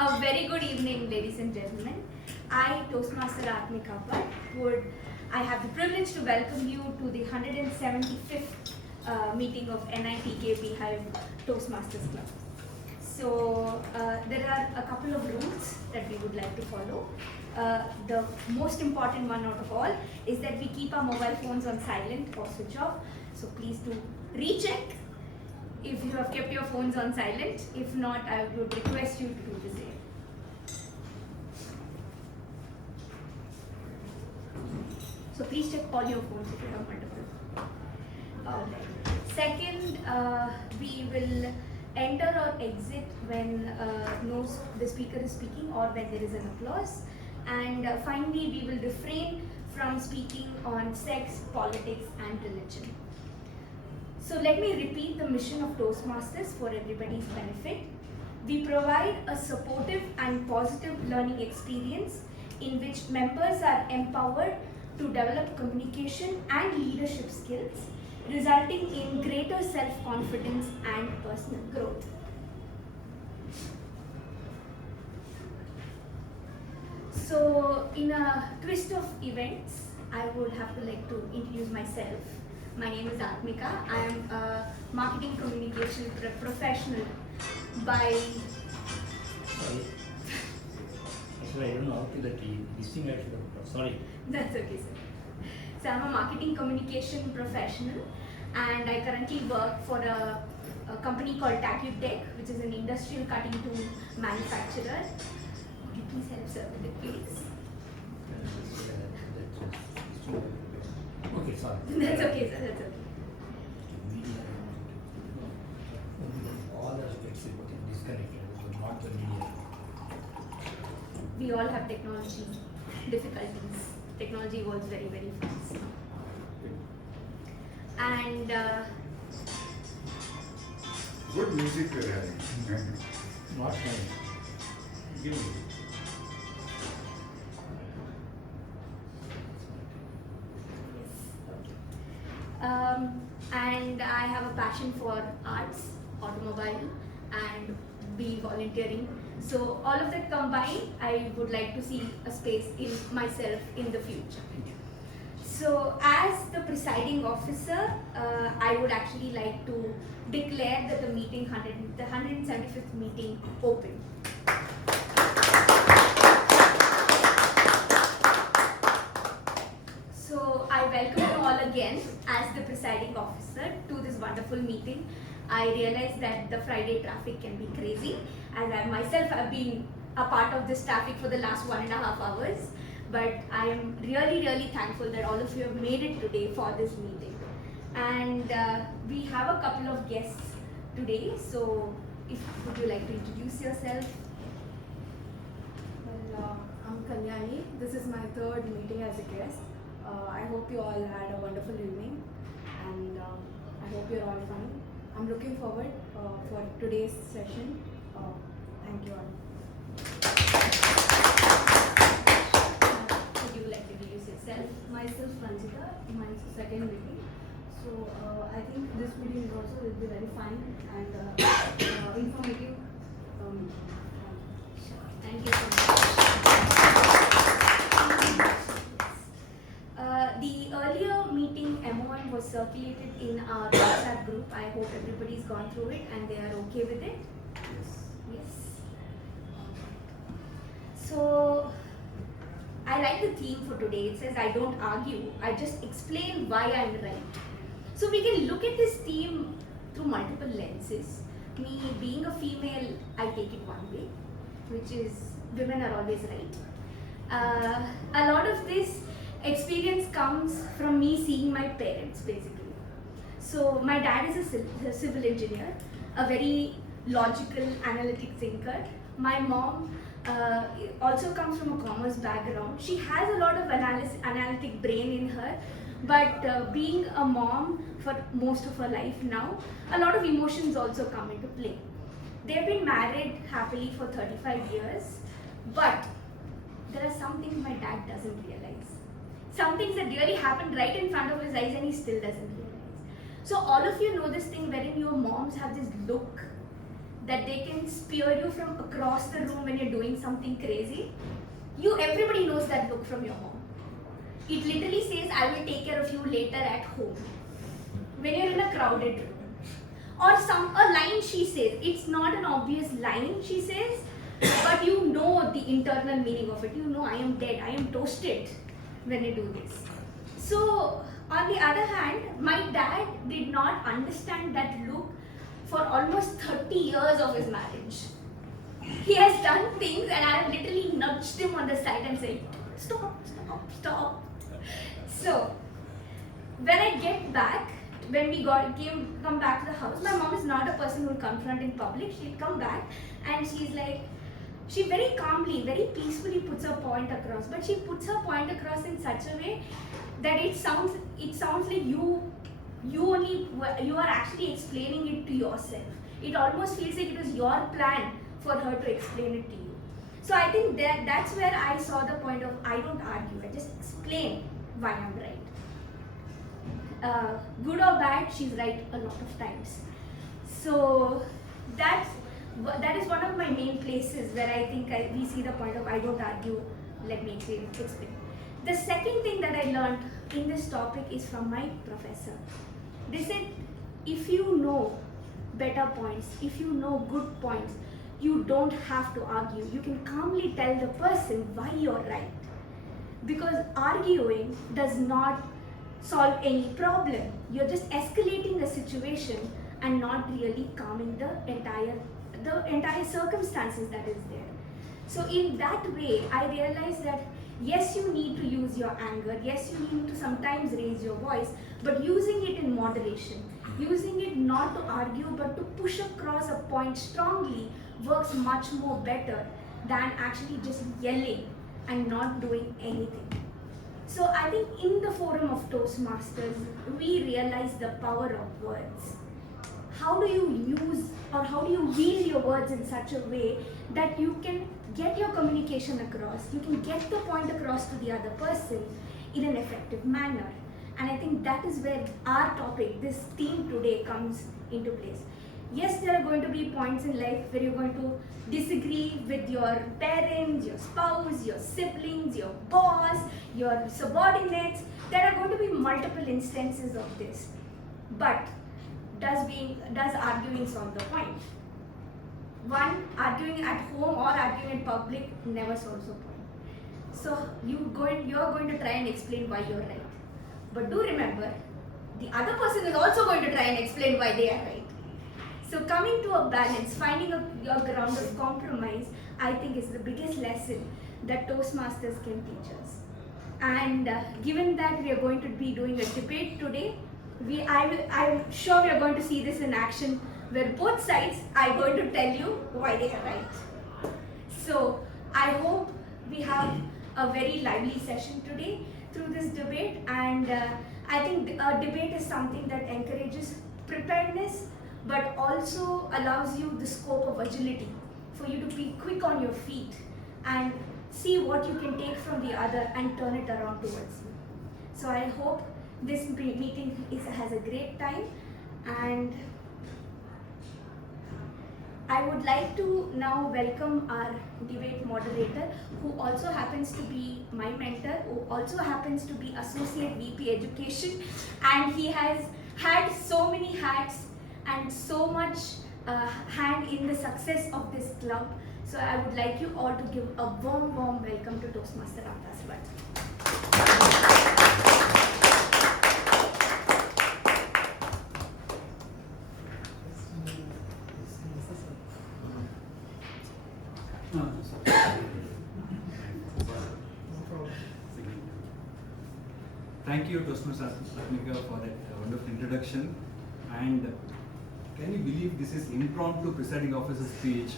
A very good evening, ladies and gentlemen. I, Toastmaster Atmika Bhatt, I have the privilege to welcome you to the 175th meeting of NITK Bhive Toastmasters Club. So there are a couple of rules that we would like to follow. The most important one out of all is that we keep our mobile phones on silent or switch off. So please do recheck if you have kept your phones on silent. If not, I would request you to do the same. So please check all your phones if you have multiple. Second, we will enter or exit when the speaker is speaking or when there is an applause. And finally, we will refrain from speaking on sex, politics, and religion. So let me repeat the mission of Toastmasters for everybody's benefit. We provide a supportive and positive learning experience in which members are empowered to develop communication and leadership skills, resulting in greater self-confidence and personal growth. So in a twist of events, I would have to like to introduce myself. My name is Atmika. I am a marketing communication professional by... Sorry, I don't know how to this thing I should have... Sorry. That's okay, sir. So I'm a marketing communication professional and I currently work for a company called Kotak, which is an industrial cutting tool manufacturer. Could you please help sir with it, please? Okay, sorry. That's okay, sir. That's okay. All aspects are disconnected, but not the media. We all have technology difficulties. Technology evolves very, very fast. And good music you're having. Not mine. Give me. and I have a passion for arts, automobile, and be volunteering. So all of that combined, I would like to see a space in myself in the future. So as the presiding officer, I would actually like to declare that the 175th meeting open. So I welcome you all again as the presiding officer to this wonderful meeting. I realize that the Friday traffic can be crazy, as I myself have been a part of this traffic for the last 1.5 hours. But I am really, really thankful that all of you have made it today for this meeting. And we have a couple of guests today. So, would you like to introduce yourself? Well, I'm Kanyani. This is my third meeting as a guest. I hope you all had a wonderful evening, and I hope you're all fine. I'm looking forward for today's session. Thank you all. Would you like to introduce yourself? Myself, Ranjita. Mine's the second meeting. So I think this meeting also will be very fine and informative. Thank you so much. The earlier meeting MON was circulated in our WhatsApp group. I hope everybody's gone through it and they are okay with it. Yes. So I like the theme for today. It says I don't argue, I just explain why I'm right. So we can look at this theme through multiple lenses. Me being a female, I take it one way, which is women are always right. A lot of this experience comes from me seeing my parents basically. So my dad is a civil engineer, a very logical, analytic thinker. My mom also comes from a commerce background. She has a lot of analytic brain in her, but being a mom for most of her life now, a lot of emotions also come into play. They've been married happily for 35 years, but there are some things my dad doesn't realize. Some things that really happened right in front of his eyes and he still doesn't realize. So all of you know this thing wherein your moms have this look that they can spear you from across the room when you're doing something crazy. Everybody knows that look from your mom. It literally says, I will take care of you later at home. When you're in a crowded room. Or a line she says, it's not an obvious line she says, but you know the internal meaning of it. You know, I am dead, I am toasted when I do this. So, on the other hand, my dad did not understand that look for almost 30 years of his marriage. He has done things and I have literally nudged him on the side and said, stop, stop, stop. So, when I get back, when we come back to the house, my mom is not a person who will confront in public. She'll come back and she's like, she very calmly, very peacefully puts her point across. But she puts her point across in such a way that it sounds like you are actually explaining it to yourself. It almost feels like it was your plan for her to explain it to you. So I think that's where I saw the point of I don't argue, I just explain why I'm right. Good or bad, she's right a lot of times. So that is one of my main places where I think we see the point of I don't argue, let me explain. The second thing that I learned in this topic is from my professor. They said, if you know better points, if you know good points, you don't have to argue. You can calmly tell the person why you're right. Because arguing does not solve any problem. You're just escalating the situation and not really calming the entire circumstances that is there. So in that way, I realized that yes, you need to use your anger, yes, you need to sometimes raise your voice, but using it in moderation, using it not to argue but to push across a point strongly works much more better than actually just yelling and not doing anything. So I think in the forum of Toastmasters, we realize the power of words. How do you use or how do you wield your words in such a way that you can get your communication across, you can get the point across to the other person in an effective manner. And I think that is where our topic, this theme today, comes into place. Yes, there are going to be points in life where you're going to disagree with your parents, your spouse, your siblings, your boss, your subordinates. There are going to be multiple instances of this. But does arguing solve the point? One, arguing at home or arguing in public never solves the point. So you're going to try and explain why you're right. But do remember, the other person is also going to try and explain why they are right. So coming to a balance, finding your ground of compromise, I think is the biggest lesson that Toastmasters can teach us. And given that we are going to be doing a debate today, I'm sure we are going to see this in action where both sides are going to tell you why they are right. So I hope we have a very lively session today through this debate, and I think a debate is something that encourages preparedness but also allows you the scope of agility for you to be quick on your feet and see what you can take from the other and turn it around towards you. So I hope this meeting has a great time, and I would like to now welcome our debate moderator, who also happens to be my mentor, who also happens to be Associate VP Education, and he has had so many hats and so much hand in the success of this club. So I would like you all to give a warm welcome to Toastmaster Ramdas. Thank you, Toastmasters Ratnika, for that wonderful introduction. And can you believe this is impromptu presiding officer's speech?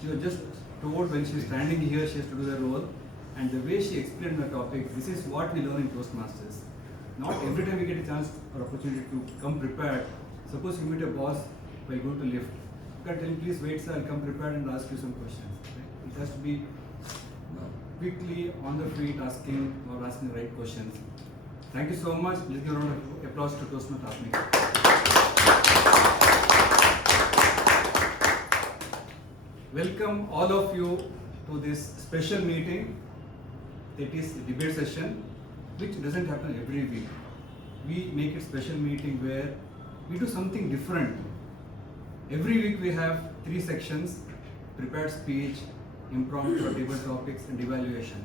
She was just told when she was standing here, she has to do the role. And the way she explained the topic, this is what we learn in Toastmasters. Not every time we get a chance or opportunity to come prepared. Suppose you meet a boss by going to lift. You can tell him, please wait, sir, I'll come prepared and ask you some questions. Right? It has to be quickly on the feet asking the right questions. Thank you so much. Let's give a round of applause to Toastmasters Ratnika. welcome all of you to this special meeting. It is a debate session which doesn't happen every week. We make a special meeting where we do something different. Every week we have 3 sections: prepared speech, impromptu or debate topics, and evaluation.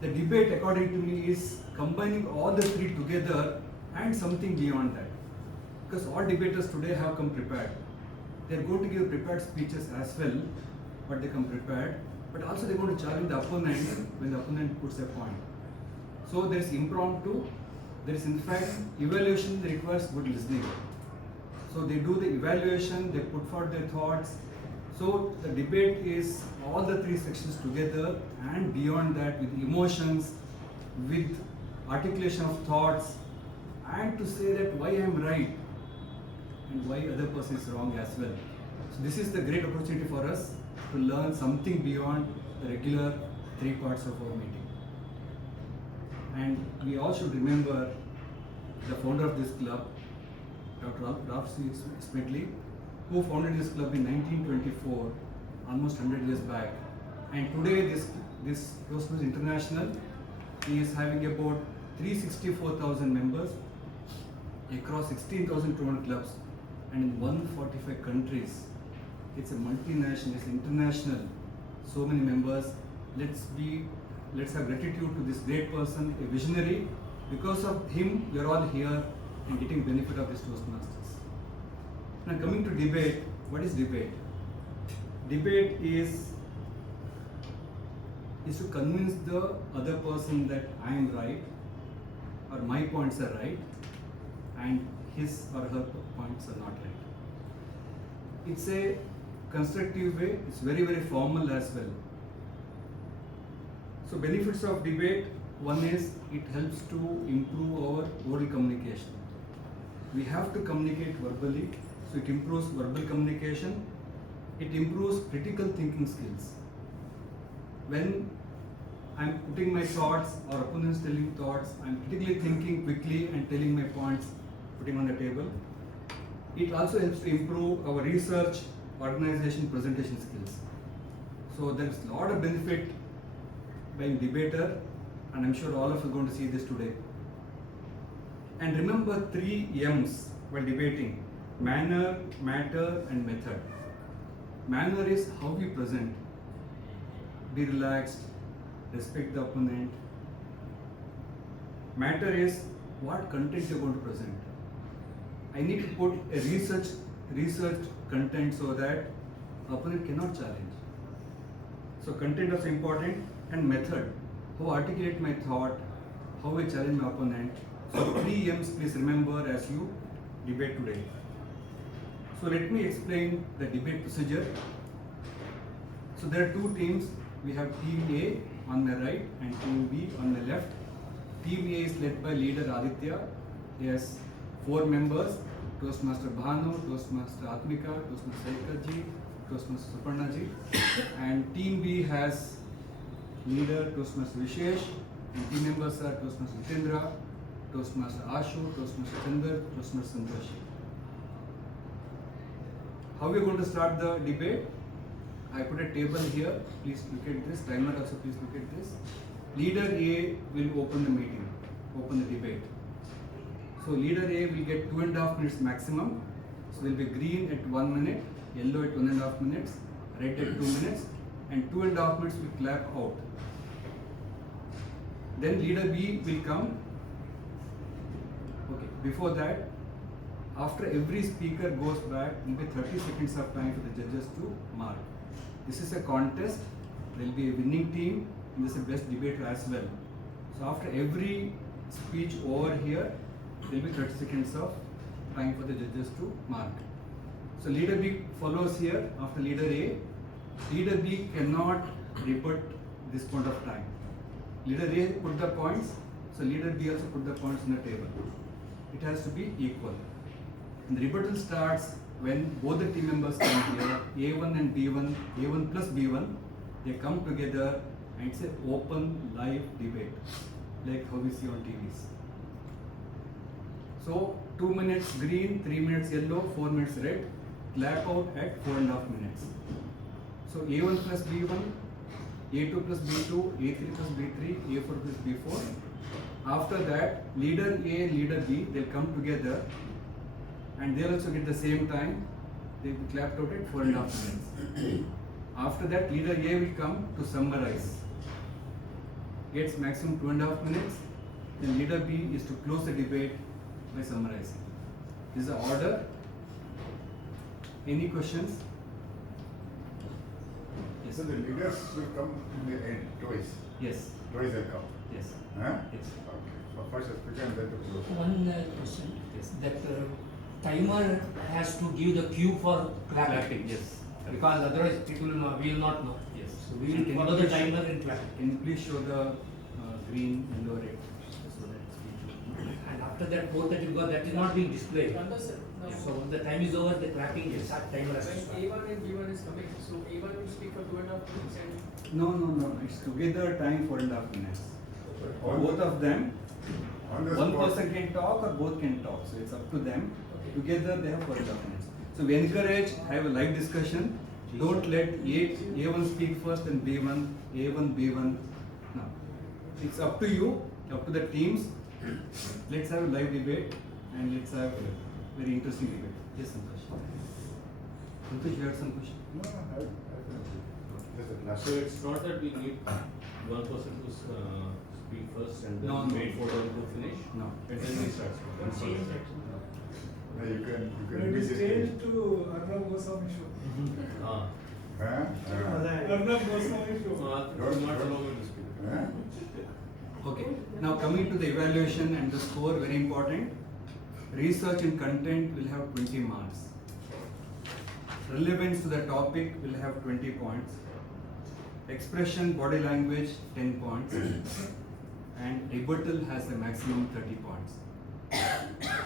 The debate, according to me, is combining all the 3 together and something beyond that. Because all debaters today have come prepared. They are going to give prepared speeches as well, but they come prepared. But also they are going to challenge the opponent when the opponent puts a point. So there is impromptu. There is in fact evaluation that requires good listening. So they do the evaluation, they put forward their thoughts. So the debate is all the 3 sections together and beyond that, with emotions, with articulation of thoughts, and to say that why I am right and why other person is wrong as well. So this is the great opportunity for us to learn something beyond the regular 3 parts of our meeting. And we all should remember the founder of this club, Dr. Ralph C. Smedley, who founded this club in 1924, almost 100 years back. And today this Toastmasters International is having about 364,000 members across 16,200 clubs and in 145 countries. It's a multinational, it's international, so many members. Let's have gratitude to this great person, a visionary. Because of him, we are all here and getting benefit of this Toastmasters. Now coming to debate, what is debate? Debate is to convince the other person that I am right or my points are right and his or her points are not right. It's a constructive way, it's very, very formal as well. So benefits of debate, one is it helps to improve our oral communication. We have to communicate verbally, so it improves verbal communication. It improves critical thinking skills. When I'm putting my thoughts or opponents telling thoughts, I'm critically thinking quickly and telling my points, putting on the table. It also helps to improve our research, organization, presentation skills. So there's a lot of benefit being debater, and I'm sure all of you are going to see this today. And remember 3 M's while debating: manner, matter, and method. Manner is how we present. Be relaxed, respect the opponent. Matter is what content you're going to present. I need to put a research content so that opponent cannot challenge. So content is important, and method, how I articulate my thought, how I challenge my opponent. So 3 M's, please remember as you debate today. So let me explain the debate procedure. So there are 2 teams. We have Team A on my right and Team B on my left. Team A is led by leader Aditya. He has 4 members: Toastmaster Bhanu, Toastmaster Atmika, Toastmaster Saikaji, Toastmaster Suparnaji. And Team B has leader Toastmaster Vishesh, and team members are Toastmaster Jitendra, Toastmaster Ashu, Toastmaster Chandar, Toastmaster Santoshi. How we are going to start the debate? I put a table here. Please look at this. Timer also, please look at this. Leader A will open the meeting, open the debate. So leader A will get 2.5 minutes maximum. So will be green at 1 minute, yellow at 1.5 minutes, red at 2 minutes, and 2.5 minutes will clap out. Then leader B will come. Okay, before that, after every speaker goes back, there will be 30 seconds of time for the judges to mark. This is a contest. There will be a winning team, and this is the best debater as well. So after every speech over here, there will be 30 seconds of time for the judges to mark. So leader B follows here after leader A. Leader B cannot rebut this point of time. Leader A put the points, so leader B also put the points on the table. It has to be equal. And the rebuttal starts when both the team members come here, A1 and B1, A1 plus B1, they come together and it's an open live debate, like how we see on TVs. So 2 minutes green, 3 minutes yellow, 4 minutes red, clap out at 4.5 minutes. So A1 plus B1, A2 plus B2, A3 plus B3, A4 plus B4. After that, leader A, leader B, they'll come together and they'll also get the same time. They'll be clapped out at 4.5 minutes. After that, leader A will come to summarize. Gets maximum 2.5 minutes. Then leader B is to close the debate by summarizing. This is the order. Any questions? Yes. So the leaders will come in the end, twice. Yes. Twice they'll come. Yes. Huh? Yes. Okay. So first a speaker and then the close. One question. Yes. That timer has to give the cue for clapping. Yes. Because otherwise people will not know. Yes. So we will follow the timer in clapping. Can you please show the green, yellow, red? So that it's visual. And after that 4:30 because that is not being displayed. Understood. Now, So when the time is over, the clapping is start timer has to when start. A1 and B1 is coming, so A1 will speak for 2.5 minutes and No. It's together time 4.5 minutes. On Both of them, On the one spot. person can talk or both can talk. So it's up to them. Okay. Together they have 4.5 minutes. So we encourage, have a live discussion. Don't let A1 speak first and B1, A1, B1. No. It's up to you, up to the teams. Let's have a live debate and let's have a very interesting debate. Yes, Santosh. Santosh, you had some question? No, that's the last. So it's not that we need one person to speak first and then No, no. wait for them to finish No. and then we start. One person. No, you can It is immediately. changed to Arnab Goswami show. Ah. Huh? Arnab Goswami show. Do not allow me to speak. Huh? Okay. Now coming to the evaluation and the score, very important. Research and content will have 20 marks. Relevance to the topic will have 20 points. Expression, body language, 10 points. And rebuttal has a maximum 30 points.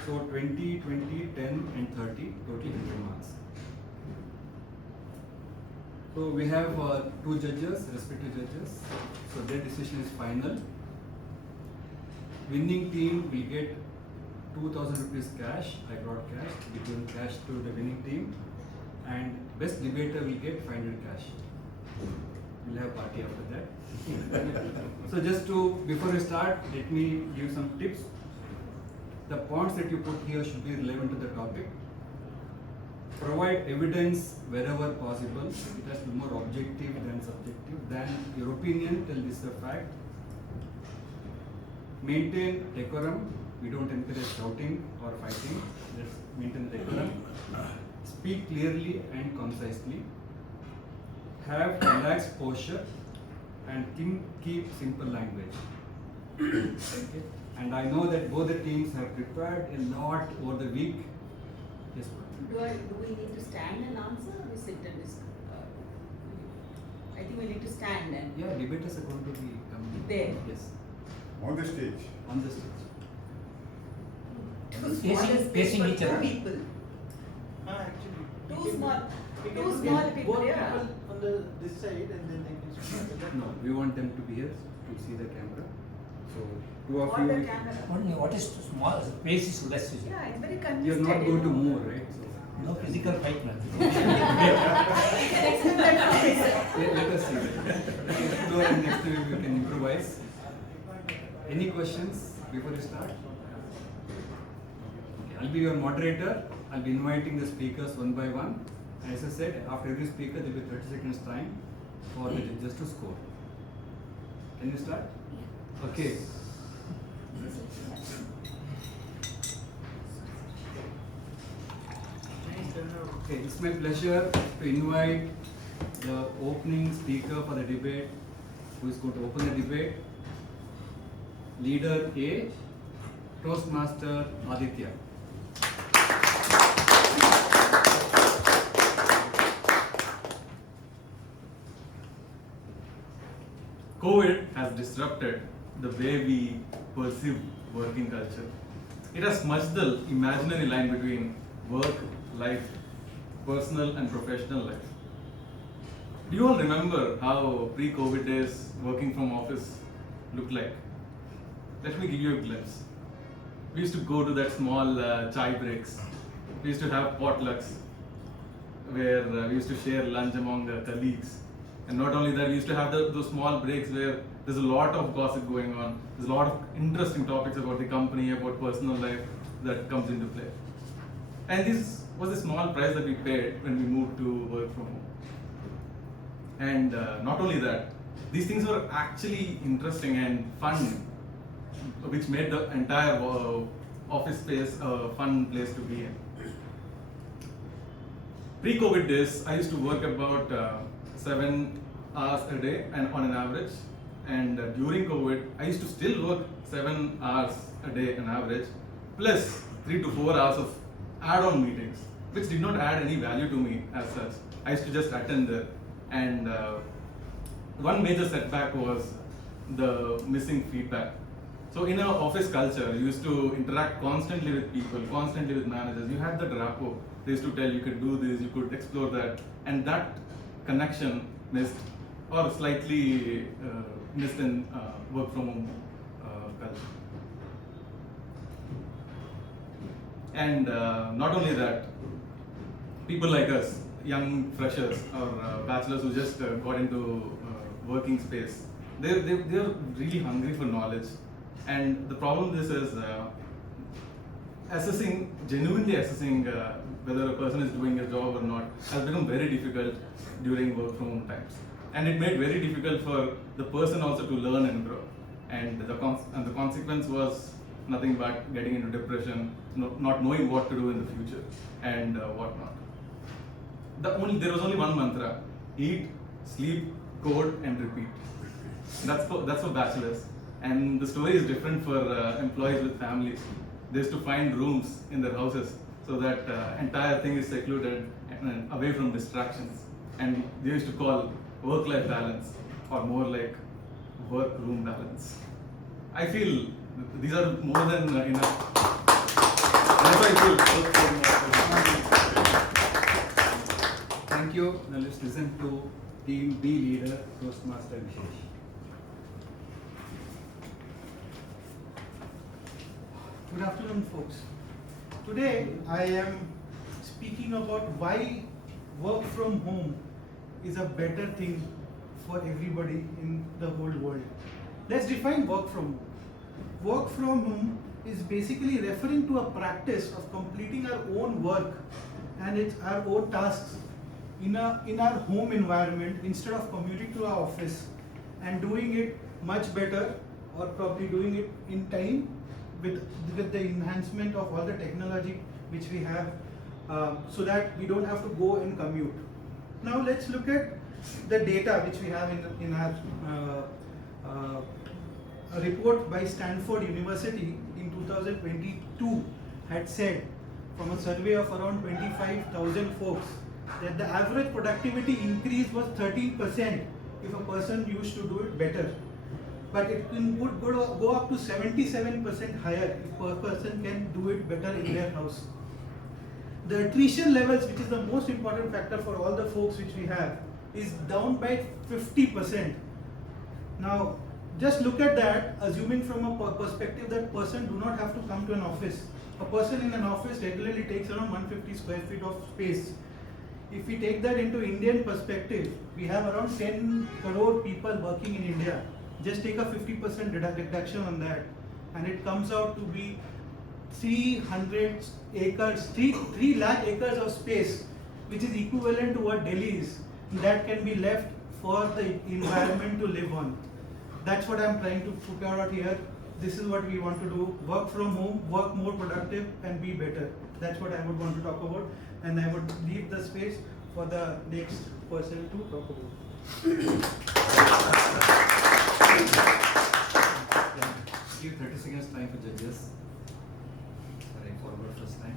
So 20, 20, 10 and 30, total 100 marks. So we have two judges, respective judges. So their decision is final. Winning team will get 2,000 rupees cash. I brought cash. We given cash to the winning team. And best debater will get 500 cash. We'll have party after that. So just to, before we start, let me give some tips. The points that you put here should be relevant to the topic. Provide evidence wherever possible. It has to be more objective than subjective. Than your opinion, tell this is a fact. Maintain decorum. We don't encourage shouting or fighting. Let's maintain decorum. Speak clearly and concisely. Have relaxed posture and keep simple language. Okay. And I know that both the teams have prepared a lot over the week. Yes, ma'am. Do we need to stand and answer or we sit and discuss? I think we need to stand and Yeah, debaters are going to be coming. There. Yes, On the stage. on the stage. too small a space Facing for each two other. people. Actually. Too small. We can Too get small people, both yeah. people on this side and then they can speak. No, we want them to be here to see the camera. So, two of Or you, the camera. What is small? The space is less. Yeah, it's very you're congested. not going to you know. move, right? So, No physical fight, man. We can expect that from this. let us see that. So, and next week we can improvise. Any questions before we start? Okay, I'll be your moderator. I'll be inviting the speakers one by one. And as I said, after every speaker, there will be 30 seconds time for the judges to score. Can you start? Okay. Okay, it's my pleasure to invite the opening speaker for the debate, who is going to open the debate. Leader A, Toastmaster Aditya. COVID has disrupted the way we perceive working culture. It has smudged the imaginary line between work, life, personal and professional life. Do you all remember how pre-COVID days working from office looked like? Let me give you a glimpse. We used to go to that small chai breaks. We used to have potlucks. where we used to share lunch among the colleagues. And not only that, we used to have those small breaks where there's a lot of gossip going on. There's a lot of interesting topics about the company, about personal life that comes into play. And this was the small price that we paid when we moved to work from home. And not only that, these things were actually interesting and fun, which made the entire office space a fun place to be in. Pre-COVID days, I used to work about 7 hours a day and on an average. And during COVID, I used to still work 7 hours a day on average, plus 3 to 4 hours of add-on meetings, which did not add any value to me as such. I used to just attend there. And one major setback was the missing feedback. So in our office culture, you used to interact constantly with people, constantly with managers. You had that rapport. They used to tell you could do this, you could explore that. And that connection missed, or slightly missed in work from home culture. And not only that, people like us, young freshers or bachelors who just got into working space, they're really hungry for knowledge. And the problem this is genuinely assessing whether a person is doing a job or not has become very difficult during work from home times. And it made very difficult for the person also to learn and grow. And the consequence was nothing but getting into depression, not knowing what to do in the future and whatnot. There was only one mantra: eat, sleep, code, and repeat. That's for bachelors. And the story is different for employees with families. They used to find rooms in their houses so that entire thing is secluded and away from distractions. And they used to call work-life balance, or more like work-room balance. I feel these are more than enough. That's why I feel work from home. Thank you. Now let's listen to Team B leader, Toastmaster Vishesh. Good afternoon, folks. Today I am speaking about why work from home is a better thing for everybody in the whole world. Let's define work from home. Work from home is basically referring to a practice of completing our own work and our own tasks in our home environment instead of commuting to our office, and doing it much better, or probably doing it in time with the enhancement of all the technology which we have, so that we don't have to go and commute. Now let's look at the data which we have in our a report by Stanford University in 2022 had said, from a survey of around 25,000 folks, that the average productivity increase was 13% if a person used to do it better. But it would go up to 77% higher if a person can do it better in their house. The attrition levels, which is the most important factor for all the folks which we have, is down by 50%. Now, just look at that, assuming from a perspective that person do not have to come to an office. A person in an office regularly takes around 150 square feet of space. If we take that into Indian perspective, we have around 10 crore people working in India. Just take a 50% reduction on that, and it comes out to be 300 acres, 3 lakh acres of space, which is equivalent to what Delhi is. That can be left for the environment to live on. That's what I'm trying to put out here. This is what we want to do: work from home, work more productive, and be better. That's what I would want to talk about, and I would leave the space for the next person to talk about. Give 30 seconds time for judges. Right forward first time.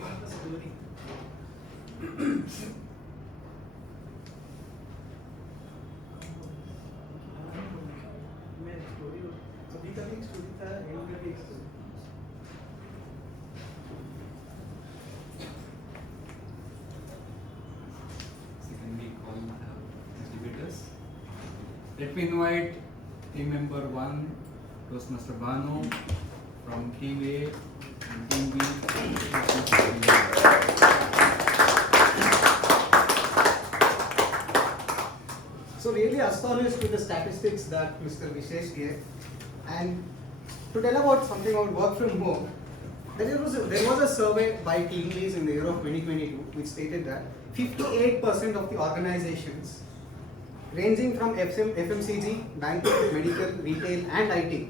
want the story. मैं story अभी का भी एक story था, end का भी एक story. So can we call the debaters? Let me invite team member 1, Toastmaster Banu, from Team A and Team B. So really astonished with the statistics that Mr. Vishesh gave, and to tell about something about work from home, there was a survey by Team Leads in the year of 2022 which stated that 58% of the organizations ranging from FMCG, banking, medical, retail and IT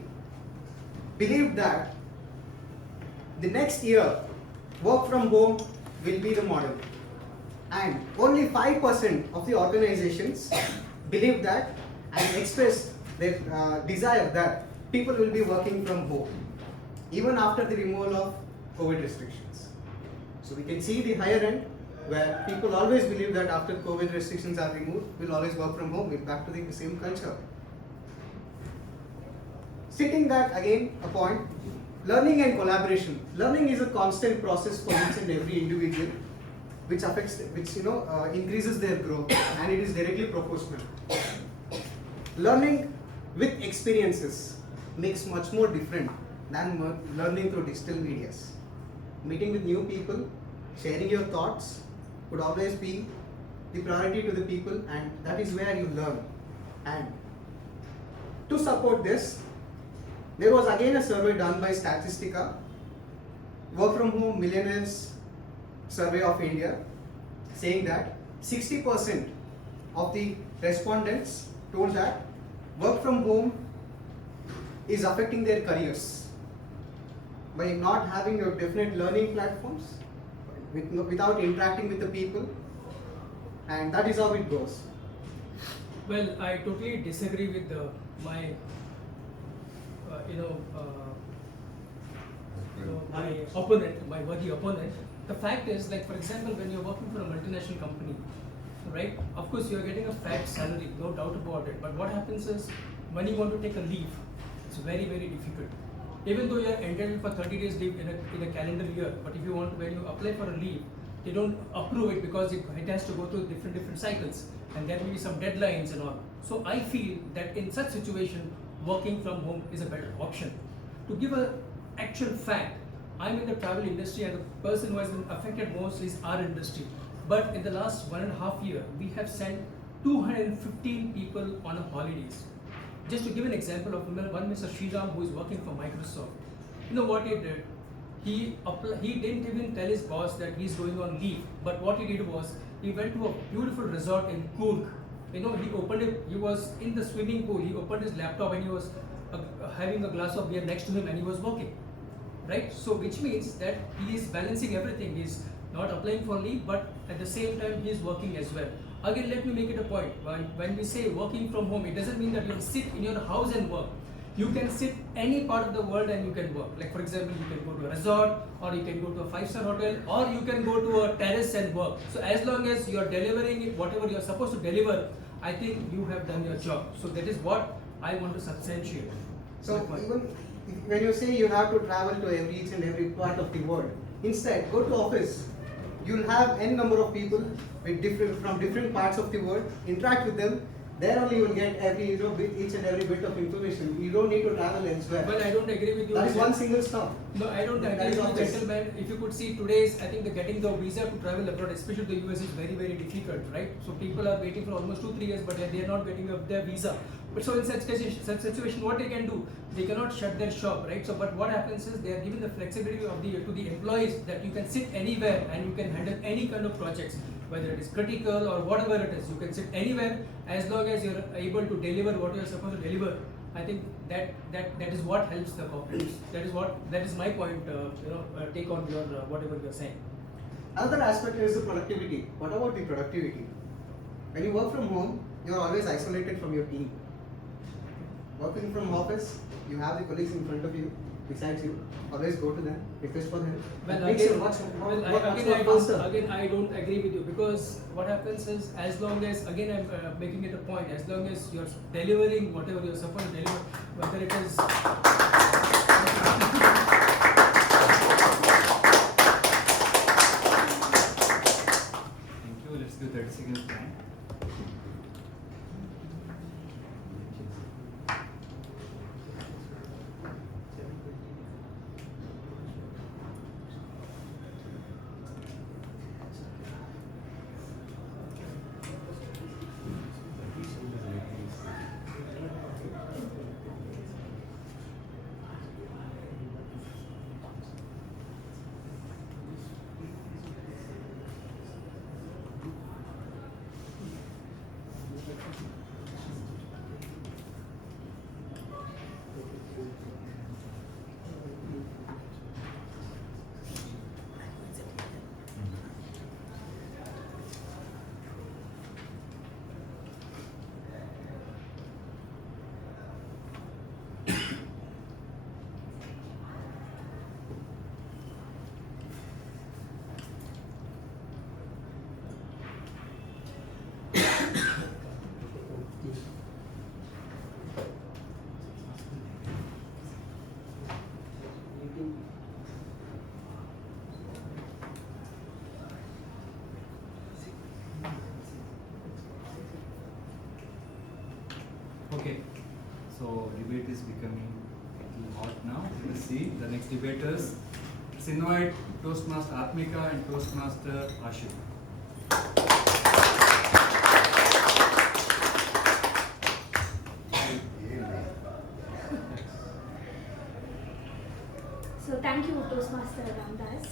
believed that the next year work from home will be the model, and only 5% of the organizations believe that and express their desire that people will be working from home even after the removal of COVID restrictions. So we can see the higher end where people always believe that after COVID restrictions are removed, we'll always work from home, we're back to the same culture. Stating that again a point, learning and collaboration. Learning is a constant process for each and every individual which increases their growth, and it is directly proportional. Learning with experiences makes much more different than learning through digital medias. Meeting with new people, sharing your thoughts would always be the priority to the people, and that is where you learn. And to support this, there was again a survey done by Statistica, Work from Home Millionaires Survey of India, saying that 60% of the respondents told that work from home is affecting their careers by not having your definite learning platforms, without interacting with the people, and that is how it goes. Well, I totally disagree with my opponent, my worthy opponent. The fact is, like for example, when you're working for a multinational company, right? Of course, you're getting a fat salary, no doubt about it. But what happens is, when you want to take a leave, it's very, very difficult. Even though you're entitled for 30 days leave in a calendar year, but if you want to, when you apply for a leave, they don't approve it because it has to go through different cycles, and there will be some deadlines and all. So I feel that in such situation, working from home is a better option. To give an actual fact, I'm in the travel industry, and the person who has been affected most is our industry. But in the last 1.5 years, we have sent 215 people on holidays. Just to give an example of one Mr. Showdown who is working for Microsoft. You know what he did? He didn't even tell his boss that he's going on leave. But what he did was, he went to a beautiful resort in Coorg. You know, he was in the swimming pool, he opened his laptop and he was having a glass of beer next to him and he was working. Right? So which means that he is balancing everything. He's not applying for leave, but at the same time he is working as well. Again, let me make it a point. When we say working from home, it doesn't mean that you can sit in your house and work. You can sit any part of the world and you can work. Like for example, you can go to a resort, or you can go to a 5-star hotel, or you can go to a terrace and work. So as long as you are delivering it, whatever you are supposed to deliver, I think you have done your job. So that is what I want to substantiate. So even when you say you have to travel to each and every part of the world, instead go to office. You'll have n number of people from different parts of the world. Interact with them. There only you will get each and every bit of information. You don't need to travel elsewhere. Well, I don't agree with you. That is one single stop. No, I don't agree with you, gentlemen. If you could see today's, I think getting the visa to travel abroad, especially the US, is very, very difficult, right? So people are waiting for almost 2-3 years, but they are not getting their visa. But so in such situation, what they can do? They cannot shut their shop, right? So, but what happens is they are given the flexibility to the employees that you can sit anywhere and you can handle any kind of projects, whether it is critical or whatever it is. You can sit anywhere as long as you're able to deliver what you are supposed to deliver. I think that is what helps the corporates. That is my point. Take on your whatever you're saying. Another aspect is the productivity. What about the productivity? When you work from home, you're always isolated from your team. Working from office, you have the colleagues in front of you. besides you. Always go to them, request for help. Well, Makes again, you much well, much again, more faster. I don't agree with you, because what happens is, as long as, again, I'm making it a point, as long as you're delivering whatever you're supposed to deliver, whether it is. Thank you. Let's give 30 seconds time. Okay, so debate is becoming a little hot now. Let's see the next debaters. Let's invite Toastmaster Atmika and Toastmaster Ashu. So thank you, Toastmaster Ramdas.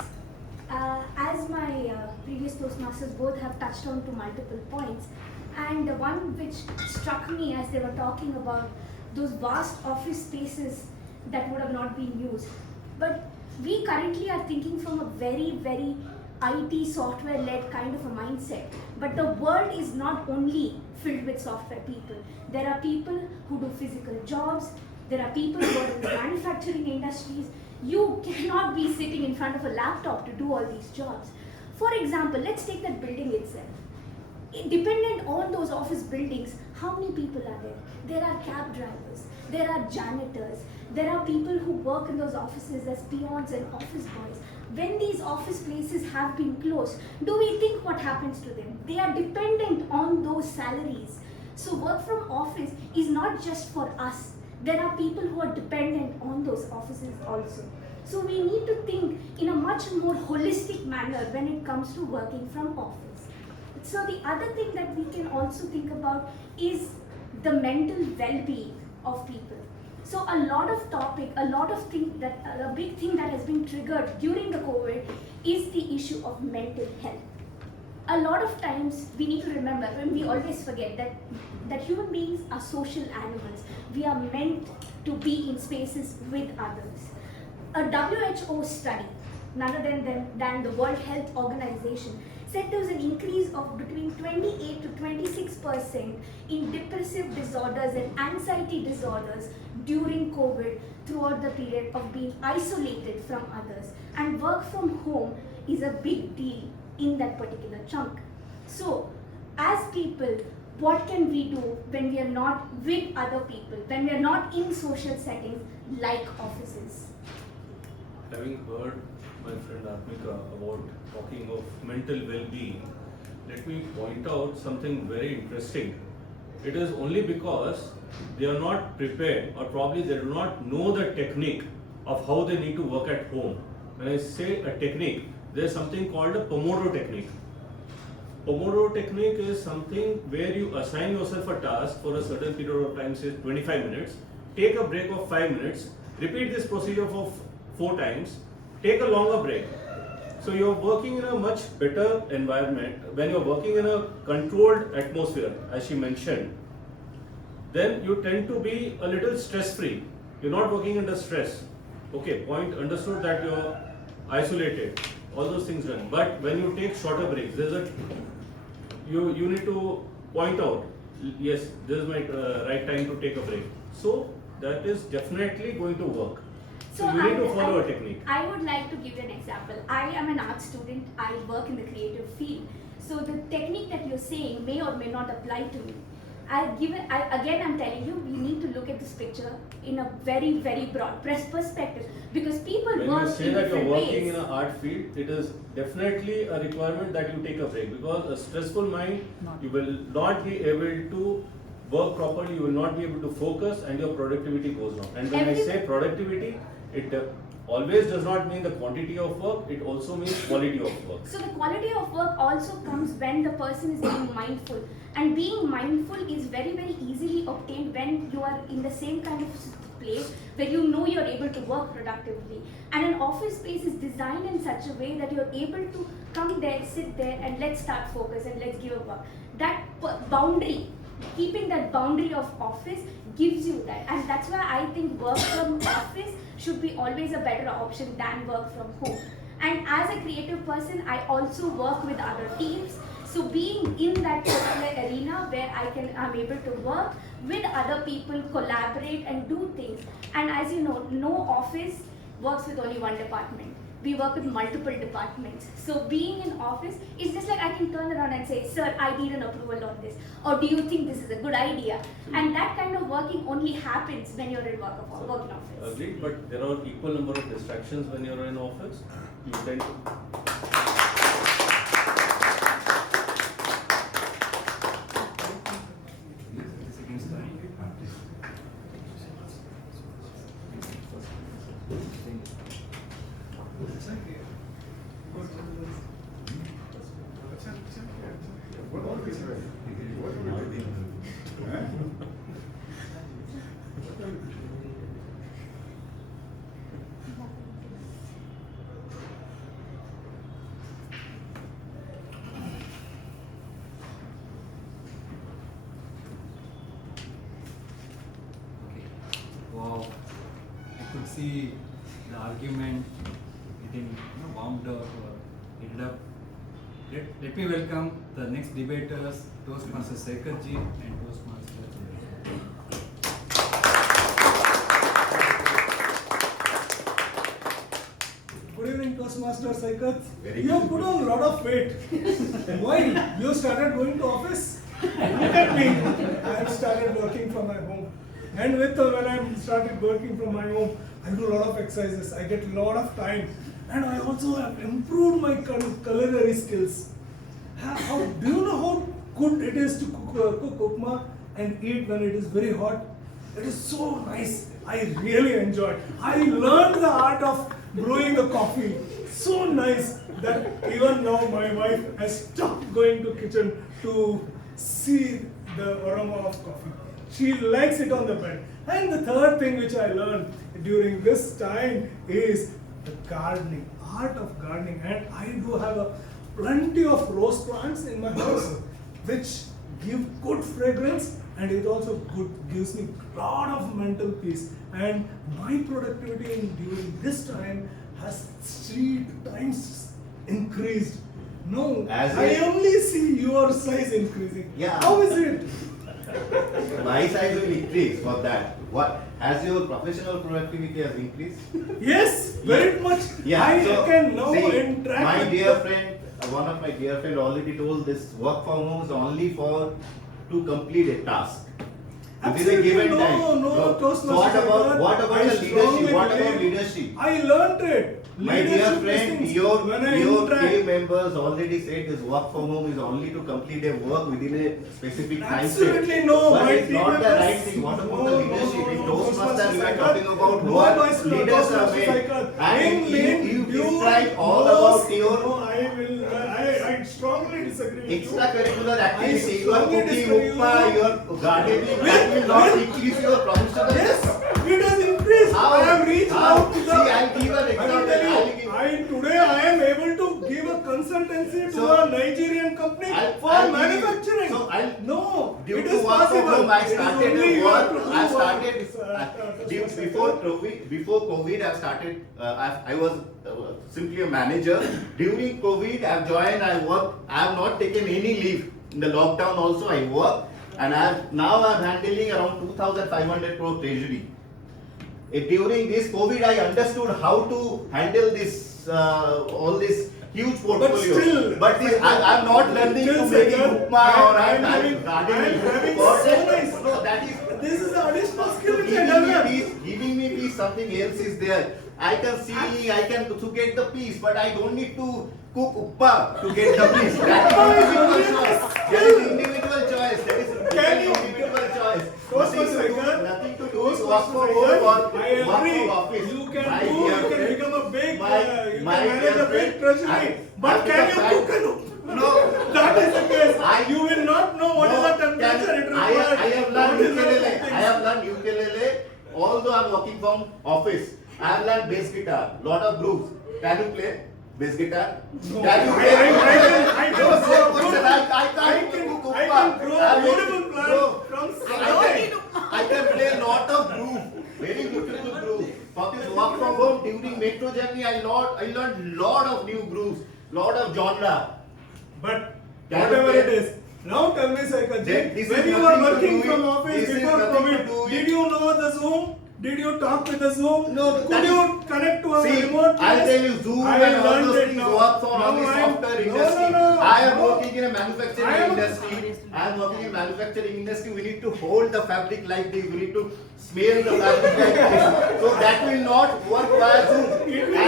As my previous Toastmasters both have touched on to multiple points, and the one which struck me as they were talking about those vast office spaces that would have not been used. But we currently are thinking from a very, very IT software-led kind of a mindset. But the world is not only filled with software people. There are people who do physical jobs. There are people who are in the manufacturing industries. You cannot be sitting in front of a laptop to do all these jobs. For example, let's take that building itself. Dependent on those office buildings, how many people are there? There are cab drivers, there are janitors, there are people who work in those offices as peons and office boys. When these office places have been closed, do we think what happens to them? They are dependent on those salaries. So work from office is not just for us. There are people who are dependent on those offices also. So we need to think in a much more holistic manner when it comes to working from office. So the other thing that we can also think about is the mental well-being of people. So a lot of a big thing that has been triggered during the COVID is the issue of mental health. A lot of times we need to remember, when we always forget that human beings are social animals. We are meant to be in spaces with others. A WHO study, none other than the World Health Organization, said there was an increase of between 28 to 26% in depressive disorders and anxiety disorders during COVID throughout the period of being isolated from others. And work from home is a big deal in that particular chunk. So, as people, what can we do when we are not with other people, when we are not in social settings like offices? Having heard my friend Atmika about talking of mental well-being, let me point out something very interesting. It is only because they are not prepared, or probably they do not know the technique of how they need to work at home. When I say a technique, there is something called a Pomodoro technique. Pomodoro technique is something where you assign yourself a task for a certain period of time, say 25 minutes, take a break of 5 minutes, repeat this procedure for 4 times, take a longer break. So you're working in a much better environment. When you're working in a controlled atmosphere, as she mentioned, then you tend to be a little stress-free. You're not working under stress. Okay, point understood that you're isolated, all those things done. But when you take shorter breaks, you need to point out, yes, this is my right time to take a break. So that is definitely going to work. So you need to follow a technique. I would like to give you an example. I am an art student. I work in the creative field. So the technique that you're saying may or may not apply to me. Again, I'm telling you, we need to look at this picture in a very, very broad perspective, because people When work you say in that you're different working ways. in an art field, it is definitely a requirement that you take a break, because a stressful mind, you will not be able to work properly, you will not be able to focus, and your productivity goes down. And when I say productivity, it always does not mean the quantity of work, it also means quality of work. So the quality of work also comes when the person is being mindful. And being mindful is very, very easily obtained when you are in the same kind of place where you know you're able to work productively. And an office space is designed in such a way that you're able to come there, sit there, and let's start focus and let's give a work. That boundary, keeping that boundary of office gives you that. And that's why I think work from office should be always a better option than work from home. And as a creative person, I also work with other teams. So being in that particular arena where I'm able to work with other people, collaborate and do things. And as you know, no office works with only one department. We work with multiple departments. So being in office is just like I can turn around and say, sir, I need an approval on this. Or do you think this is a good idea? And that kind of working only happens when you're in working office. Agreed, but there are equal number of distractions when you're in office. You tend to... Wow, I could see the argument getting warmed up or heated up. Let me welcome the next debaters, Toastmaster Sekharji and Toastmaster. Good evening, Toastmaster Sekharji. Very You have good. put on a lot of weight. Why? You started going to office? Look at me. I have started working from my home. And when I started working from my home, I do a lot of exercises. I get a lot of time. And I also have improved my culinary skills. Do you know how good it is to cook upma and eat when it is very hot? It is so nice. I really enjoy it. I learned the art of brewing the coffee. So nice that even now my wife has stopped going to kitchen to see the aroma of coffee. She likes it on the bed. And the third thing which I learned during this time is the gardening, art of gardening. And I do have plenty of rose plants in my house which give good fragrance, and it also gives me a lot of mental peace. And my productivity during this time has 3 times increased. No, I only see your size increasing. Yeah. How is it? My size will increase for that. What has your professional productivity has increased? Yes, very much. Yeah. I so, can now see, interact. my with dear the- friend, one of my dear friend already told this work from home is only to complete a task. It is a Absolutely given no, time. no, Toastmaster. So what about I the strongly leadership? What about believe- leadership? I learned it. My dear Leadership friend, things, your when I team interact, members already said this work from home is only to complete a work within a specific time frame. absolutely no. But My it's team not the members- right thing. What about the No, leadership? In no, Toastmasters, we are Toastmaster talking about no, what Toastmaster leaders are made. And you describe all about your No, I strongly disagree with you. extracurricular activity. You are strongly cooking disagree with upma, you. you are gardening. That will not increase your professional. Yes, it has increased. How? I have reached How? out to the. See, I'll give an I will example. tell you, I'll give- today I am able to give a consultancy to So, a Nigerian company for I'll give you- manufacturing. so I'll- no, Due it to is work from possible. home, I It is started only to you have work. to do I work. started Toastmaster. before COVID. I started. I was simply a manager. During COVID, I've joined. I work. I have not taken any leave. In the lockdown, also I work, and now I'm handling around 2,500 crore treasury. during this COVID, I understood how to handle this, all this huge portfolio. still, but this, I'm not learning to make upma or I'm having so nice. No, that is. This is an additional skill which I Giving me developed. peace, giving me peace, something else is there. I can see, I can to get the peace, but I don't need to cook uppa to get the peace. That is individual choice. There is individual choice. Nothing to do with work from home or I work agree. from office. You can My do, dear you can friend, become a big, my you can dear manage a big friend, treasury. But can you cook an No. That is the case. You will not know what is the temperature it I requires. have learned What is the ukulele. cooking? I have learned ukulele. Although I am working from office, I have learned bass guitar. Lot of grooves. Can you play bass guitar? No. Can you play? I No, can same question. I can't cook I uppa. can grow a beautiful plant No. from I can play lot of groove. Very beautiful groove. For this work from home during metro journey, I learned lot of new grooves, lot of genre. But Can whatever you it is. Now tell me, Saikaji, This is when you were nothing to working do from with- office this is before nothing to COVID, do with- did you know the Zoom? Did you talk with the Zoom? No, Could that you is- connect to a See, remote I'll place? tell you, Zoom I and all learned those it things now. works on all the Now I am- software no, industry. no, no, I am no. working in a manufacturing I am- industry. I am working in manufacturing industry. We need to hold the fabric like this. We need to smear the fabric like this. So that will not work via Zoom. It will work.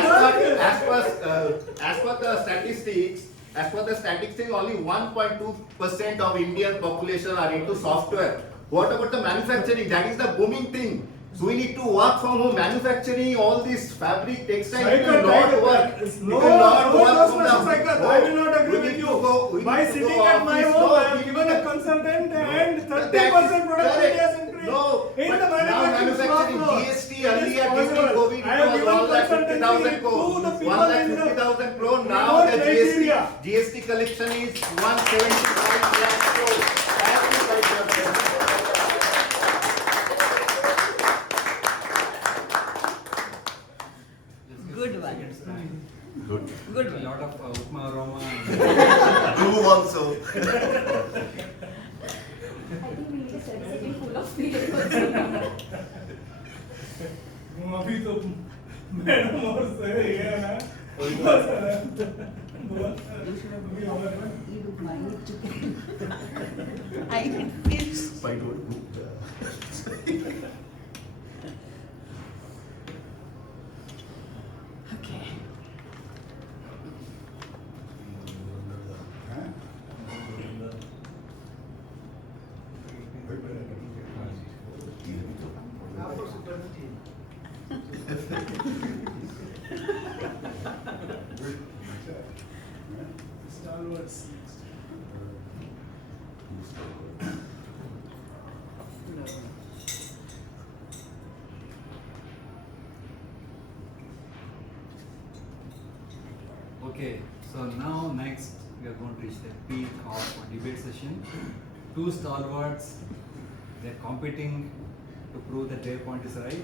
As per the statistics, only 1.2% of Indian population are into software. What about the manufacturing? That is the booming thing. So we need to work from home. Manufacturing, all this fabric, textile, it will not work. It No, will not no, work from Mr. the Saikat, home. I will not agree We with need you. to go- we By need to sitting go at my office. home, No, I have we given need a to- consultant and That 30% is productivity has correct. increased. No, In but the now manufacturing shop floor, GST it is earlier during possible. COVID I have it was given 1,50,000 consultancy to the crore. people in the 1,50,000 crore. Now remote the Nigeria. GST collection is 175 lakh crore. Good one. Good. Good A one. lot of upma aroma. You also. I think we need a certificate full of flavors. अभी तो madam और sir ये है ना बहुत सारा I can feel. Okay. Star Wars. Okay, so now next we are going to reach the peak of our debate session. Two stalwarts, they are competing to prove that their point is right.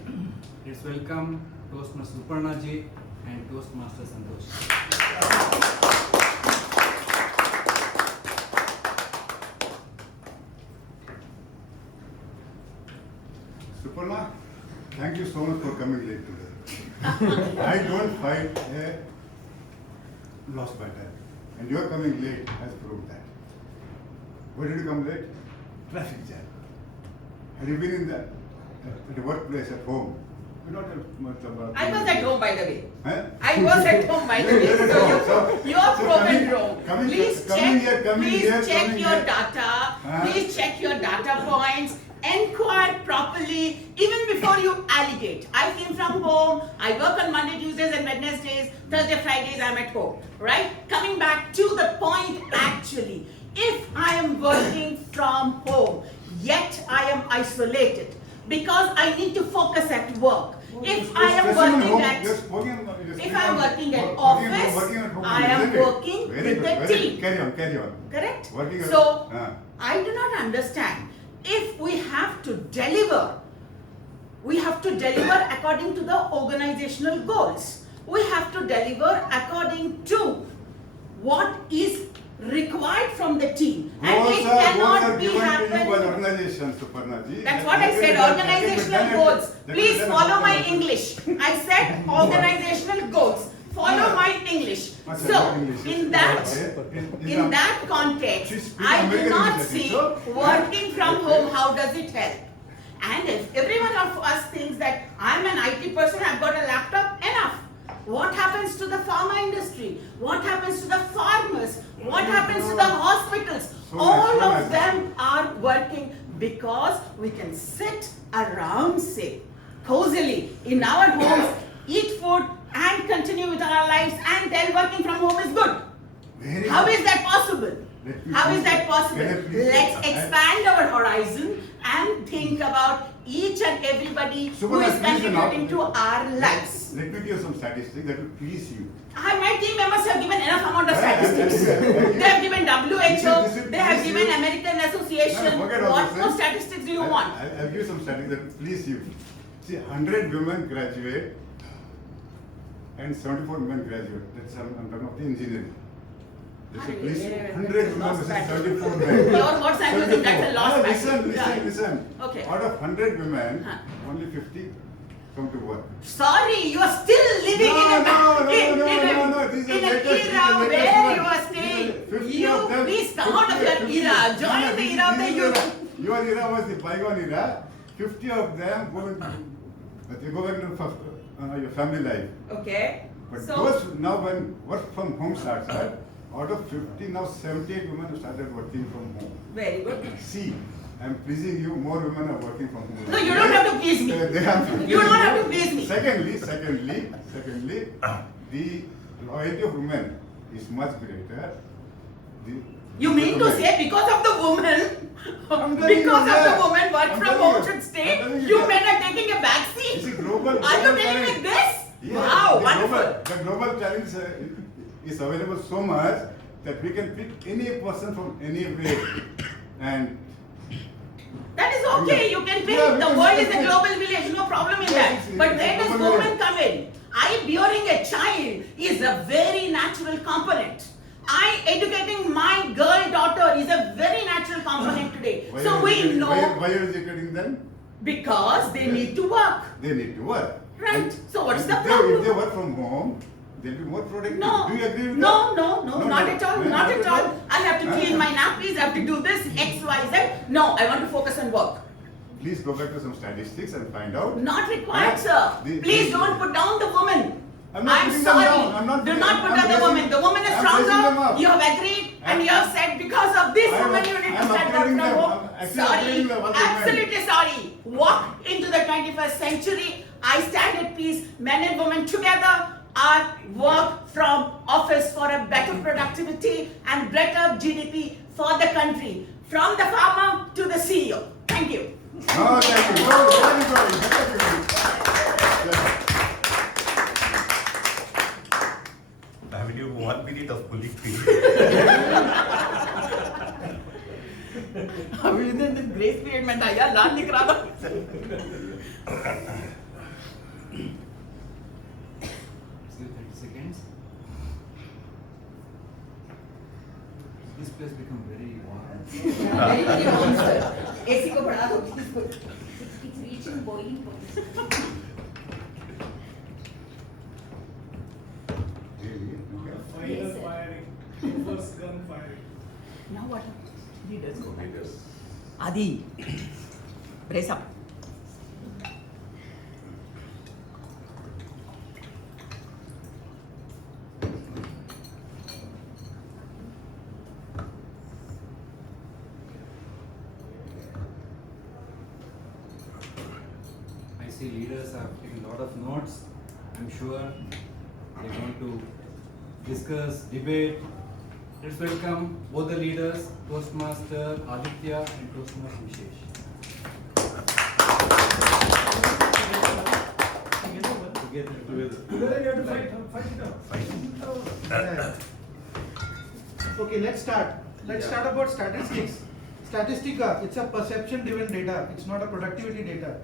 Let's welcome Toastmaster Suparna ji and Toastmaster Santosh. Suparna, thank you so much for coming late today. I don't fight a lost battle. And your coming late has proved that. Why did you come late? Traffic jam. Have you been in the at the workplace, at home? You not have much about. I was at home, by the way. Huh? I was at home, by the way. You are proven wrong. Please check your data. Please check your data points. Enquire properly, even before you allegate. I came from home. I work on Monday, Tuesdays, and Wednesdays. Thursday, Fridays, I'm at home. Right? Coming back to the point, actually, if I am working from home, yet I am isolated because I need to focus at work. If I am working at office, I am working with the team. Carry on. Correct? Working So, at- I do not understand. If we have to deliver according to the organizational goals. We have to deliver according to what is required from the team. And Goals it are cannot be given to you by the happened. organization, Suparnaji. That's what I said, organizational goals. Please follow my English. I said organizational goals. Follow my English. So, in that context, I do not see working from home, how does it help? And if every one of us thinks that I'm an IT person, I've got a laptop, enough. What happens to the pharma industry? What happens to the farmers? What happens to the hospitals? All of them are working because we can sit around, say, cozily in our homes, eat food and continue with our lives and tell working from home is good. How is that possible? How is that possible? Let's expand our horizon and think about each and everybody who is contributing to our lives. Let me give you some statistics that will please you. My team members have given enough amount of statistics. They have given WHO, they have given American Association. What more statistics do you want? I'll give you some statistics that will please you. See, 100 women graduate and 74 men graduate. That's I'm talking of the engineering. Please, 100 women versus 74 men. What side you think that's a lost battle? Listen. Okay. Out of 100 women, only 50 come to work. Sorry, you are still living in an era where you are staying. You please come out of your era. Join the era of the youth. Your era was the bygone era. 50 of them they go back to your family life. Okay. But So, those now when work from home starts, out of 50 now 78 women have started working from home. very good. See, I'm pleasing you. More women are working from home. No, you don't have to please me. They have to You don't have to please me. Secondly, the loyalty of women is much greater. You mean to say because of the woman, work from home should stay, you men are taking a back seat? Are you telling me this? Yeah, Wow, wonderful. The global challenge is available so much that we can pick any person from anywhere and That is okay, you can pick. Yeah, The world is a global village, no problem in that. But where does woman come in? I bearing a child is a very natural component. I educating my girl daughter is a very natural component today. So we know why are you educating them? because they need to work. They need to work. Right. And So what's the if problem? they work from home, they'll be more productive. No, Do you agree with no, that? not at all, not at all. I have to clean my nappies, I have to do this, X, Y, Z. No, I want to focus on work. Please go back to some statistics and find out. Not required, sir. Please don't put down the woman. I'm not putting them sorry. down. I'm not Do putting- not put I'm down the raising- woman. The woman is I'm raising them stronger. up. You have agreed and you have said because of this woman you need to start work from home. Sorry. Absolutely sorry. Walk into the 21st century. I stand at peace. Men and women together are work from office for a better productivity and better GDP for the country. From the farmer to the CEO. Thank you. No, thank you. No, very good. Have you 1 minute of poetry? अभी इधर grace period में था यार लाल दिख रहा था Still 30 seconds. This place become very warm. AC को बढ़ा दो It's reaching boiling point. Yes, sir. First gun firing. Now what? Leaders go back. Adi, brace up. I see leaders are taking a lot of notes. I'm sure they want to discuss, debate. Let's welcome both the leaders, Toastmaster Aditya and Toastmaster Vishesh. Together. Together you have to fight it out. Okay, let's start. Let's start about statistics. Statistica, it's a perception driven data, it's not a productivity data.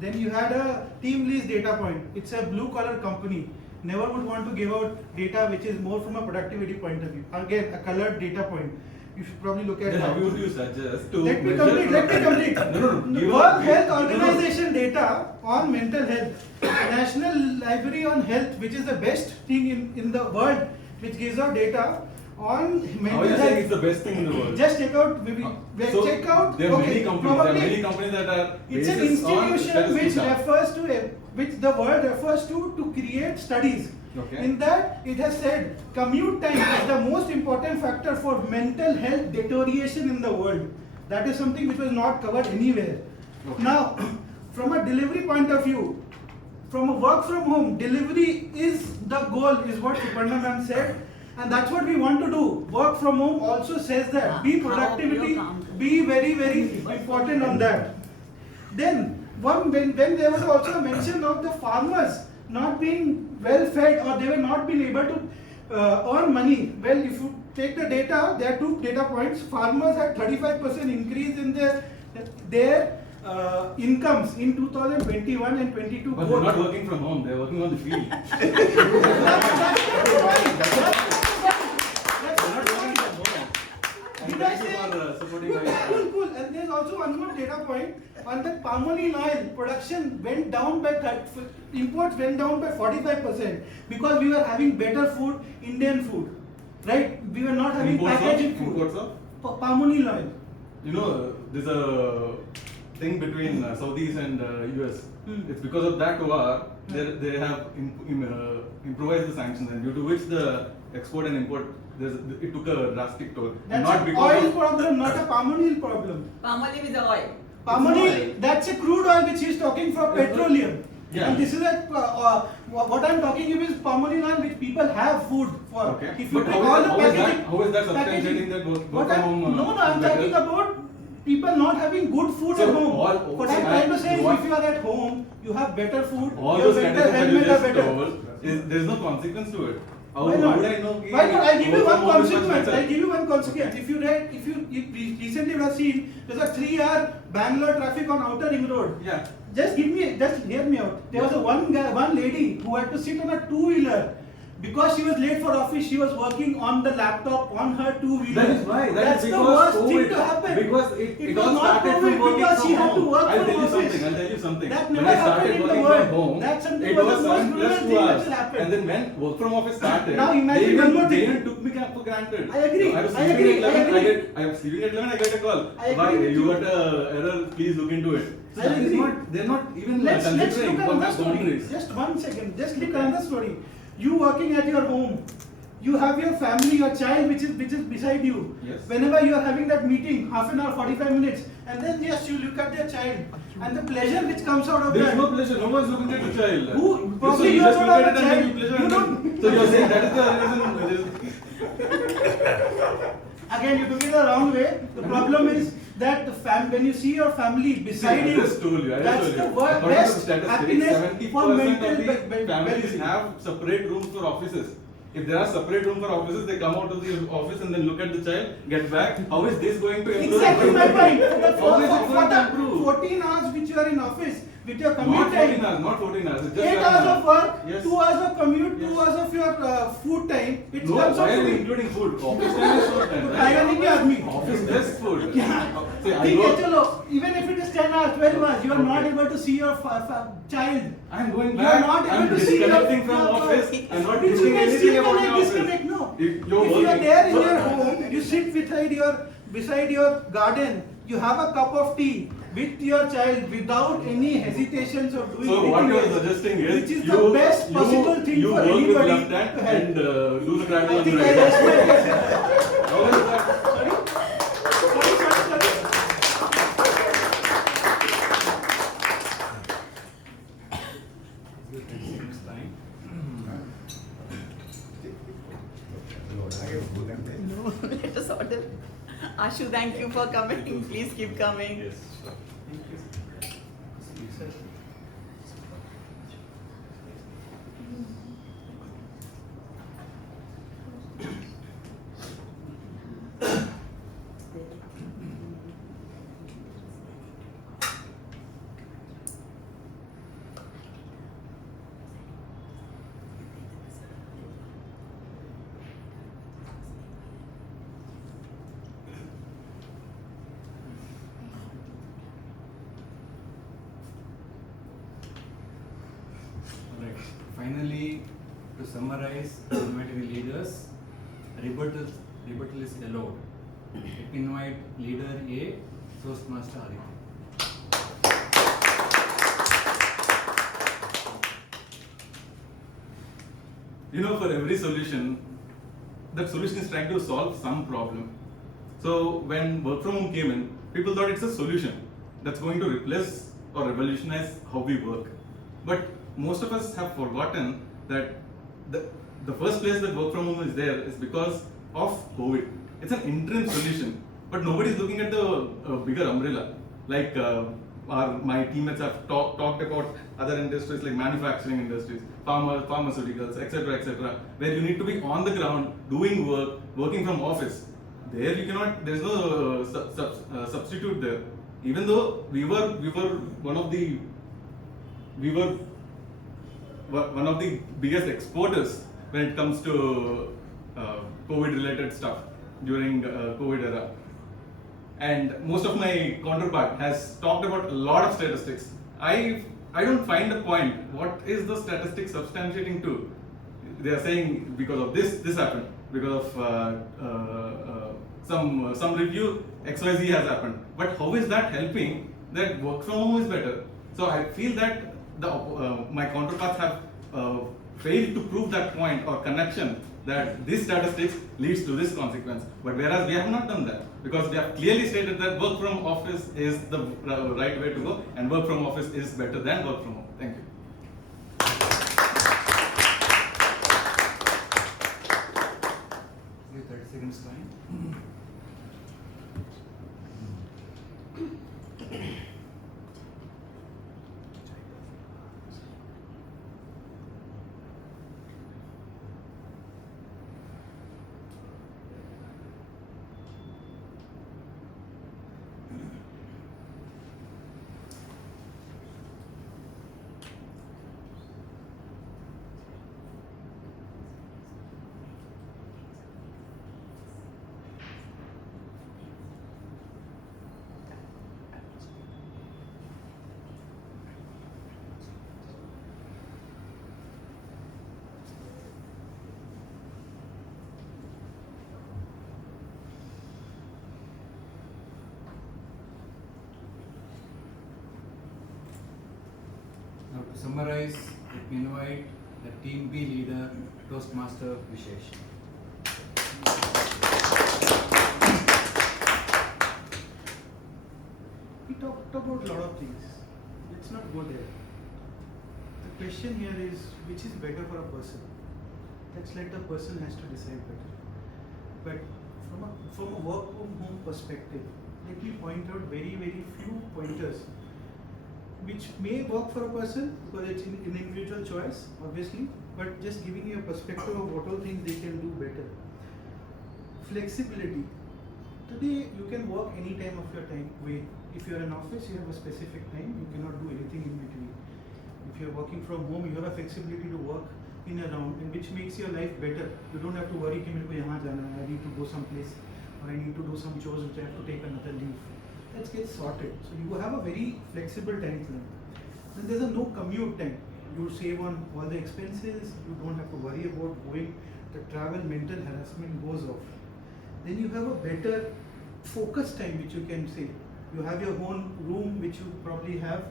Then you had a team lease data point. It's a blue collar company. never would want to give out data which is more from a productivity point of view. Again, a colored data point. You should probably look at Then that. how would you suggest to Let me measure complete. No. World Health Organization data on mental health. National Library on Health, which is the best thing in the world, which gives out data on mental How are you health. saying it's the best thing in the world? Just check out, maybe So, check out. There are okay, many companies. probably There are many companies that are it's an basis on institution which statistics. refers to which the world refers to create studies. Okay. In that, it has said commute time is the most important factor for mental health deterioration in the world. That is something which was not covered anywhere. Okay. Now, from a delivery point of view, from a work from home, delivery is the goal, is what Suparna ma'am said. And that's what we want to do. Work from home also says that. Be productivity, be very, very important on that. Then, when there was also a mention of the farmers not being well fed, or they were not being able to earn money. Well, if you take the data, there are 2 data points. Farmers had 35% increase in their incomes in 2021 and 22. But they're not working from home, they're working on the field. Did I say? Supporting Cool. And there's also one more data point. On the palm oil production went down by imports went down by 45% because we were having better food, Indian food, right? We were not having packaging food. Imports of? Palm oil. You know, there's a thing between Saudis and US. It's because of that war, they have improvised the sanctions, and due to which the export and import, it took a drastic toll. That's Not an because oil of, problem, not a palm oil problem. Palm olive is oil. Palm oil, that's a crude oil which he's talking for petroleum. Yeah. And this is what I'm talking about is palm oil which people have food for. Okay. If you But take all the packaging, how is that packaging- substantiating that work What from I'm, home? no, I'm talking about people not having good food So at home. What I'm trying to say is if you are at home, you have better food, all your those mental statistics that you health are just better. told, there's no consequence to it. How Why not? would I know? Why not? I'll give you work one from home is much consequence. better? I'll give you one consequence. If you recently would have seen, there's a 3-hour Bangalore traffic on Outer Ring Road. Yeah. Just hear me out. There was a one lady who had to sit on a 2-wheeler. Because she was late for office, she was working on the laptop on her 2-wheeler. That is why. That's the because worst COVID, thing to happen. Because It all was not started COVID from working because from she had to home. work I'll from tell office. you something. That When never I started happened in the working world. from home, That's something it was was the most 7 brutal plus 2 thing hours. which has happened. And then when work from office started, Now imagine one more they thing. even took me for granted. I agree. I was I sleeping agree. at 11, I agree. I was sleeping at 11, I get a call. I agree Bhai, with you you. got a error, please look into it. I agree. They're not even Let's considering look at what another are story. boundaries. Just 1 second. Just look at another story. You working at your home. You have your family, your child which is beside you. Yes. Whenever you are having that meeting, half an hour, 45 minutes, and then yes, you look at your child and the pleasure which comes out of There is that. no pleasure. No one's looking at the child. Who? So Probably you you just don't look have at a it and then child. you pleasure. You and don't. then- So you're saying that is the reason. Again, you took it the wrong way. The problem is that when you see your family beside I you, just told you. that's the According to best the statistics, happiness 70% for of mental the families well-being. have separate rooms for offices. If there are separate rooms for offices, they come out of the office and then look at the child, get back. How is this going to improve? Exactly my point. How is it going to For improve? 14 hours which you are in office with your commute Not 14 time, hours, not 14 hours. It's just 8 7 hours of work, Yes. 2 hours of commute, 2 Yes. hours of your food time, it No, comes out why to are we be. including food? Office time is short time. खाएगा नहीं क्या आदमी? Office just food. Yeah. See, I ठीक है go- चलो, even if it is 10 hours, 12 hours, you are not Okay. able to see your child. I'm going You are back. not I'm able to see your disconnecting from office. I'm not Which doing you can anything still about my office. disconnect, no. If you're If you are working- there in So- your home, you sit beside your garden, you have a cup of tea with your child without any hesitations of doing So what anything you are else, suggesting is which is the best possible thing you for work anybody with left to hand help. and do the cradle I on the think I right hand. raised my hand. How is that? Sorry? No, let us order. Ashu, thank you for coming. Please keep coming. Yes. summarize, inviting leaders, rebuttal is allowed. Let me invite leader A, Toastmaster Aditya. You know, for every solution, that solution is trying to solve some problem. So when work from home came in, people thought it's a solution that's going to replace or revolutionize how we work. But most of us have forgotten that the first place that work from home is there is because of COVID. It's an interim solution, but nobody is looking at the bigger umbrella. Like my teammates have talked about other industries like manufacturing industries, pharmaceuticals, etc., where you need to be on the ground, doing work, working from office. There you cannot. There is no substitute there. Even though we were one of the biggest exporters when it comes to COVID-related stuff during COVID era. And most of my counterpart has talked about a lot of statistics. I don't find a point. What is the statistic substantiating to? They are saying because of this happened, because of some review XYZ has happened. But how is that helping that work from home is better? So I feel that my counterparts have failed to prove that point or connection that this statistics leads to this consequence. But whereas we have not done that, because we have clearly stated that work from office is the right way to go and work from office is better than work from home. Thank you. 30 seconds time. Now to summarize, let me invite the Team B leader, Toastmaster Vishesh. We talked about a lot of things. Let's not go there. The question here is, which is better for a person? Let's let the person has to decide better. But from a work from home perspective, let me point out very few pointers which may work for a person because it's an individual choice, obviously, but just giving you a perspective of what all things they can do better. Flexibility. Today you can work any time of your time way. If you're in office, you have a specific time, you cannot do anything in between. If you're working from home, you have a flexibility to work in around, and which makes your life better. You don't have to worry, I need to go someplace, or I need to do some chores which I have to take another leave. Let's get sorted. So you have a very flexible time frame. Then there's a no commute time. You save on all the expenses, you don't have to worry about going, the travel, mental harassment goes off. Then you have a better focus time which you can say. You have your own room which you probably have,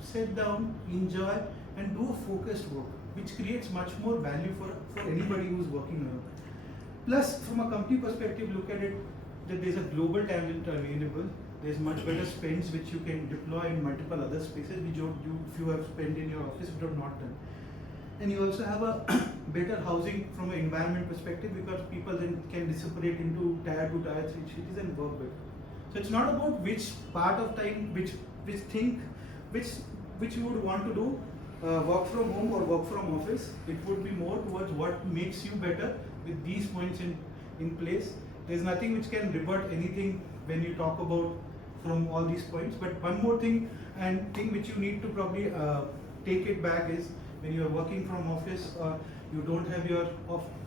sit down, enjoy and do a focused work, which creates much more value for anybody who's working around. Plus, from a company perspective, look at it that there's a global talent available. There's much better spends which you can deploy in multiple other spaces which if you have spent in your office, which you have not done. And you also have a better housing from an environment perspective because people then can dissipate into tier 2, tier 3 cities and work better. So it's not about which part of time, which you would want to do, work from home or work from office. It would be more towards what makes you better with these points in place. There's nothing which can rebut anything when you talk about from all these points. But one more thing and thing which you need to probably take it back is when you are working from office, you don't have your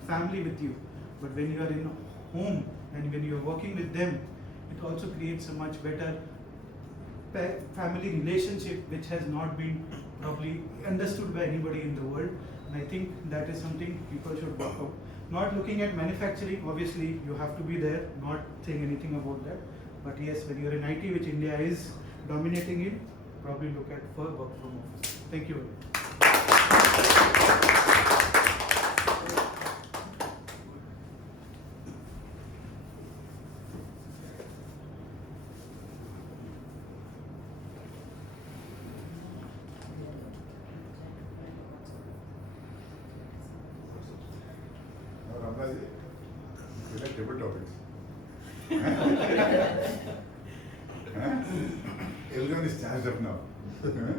family with you. But when you are in home and when you are working with them, it also creates a much better family relationship which has not been probably understood by anybody in the world. And I think that is something people should work out. Not looking at manufacturing, obviously you have to be there, not saying anything about that. But yes, when you're in IT, which India is dominating in, probably look at for work from office. Thank you. Ramnaji, select table topics. Everyone is charged up now. Yes, sir.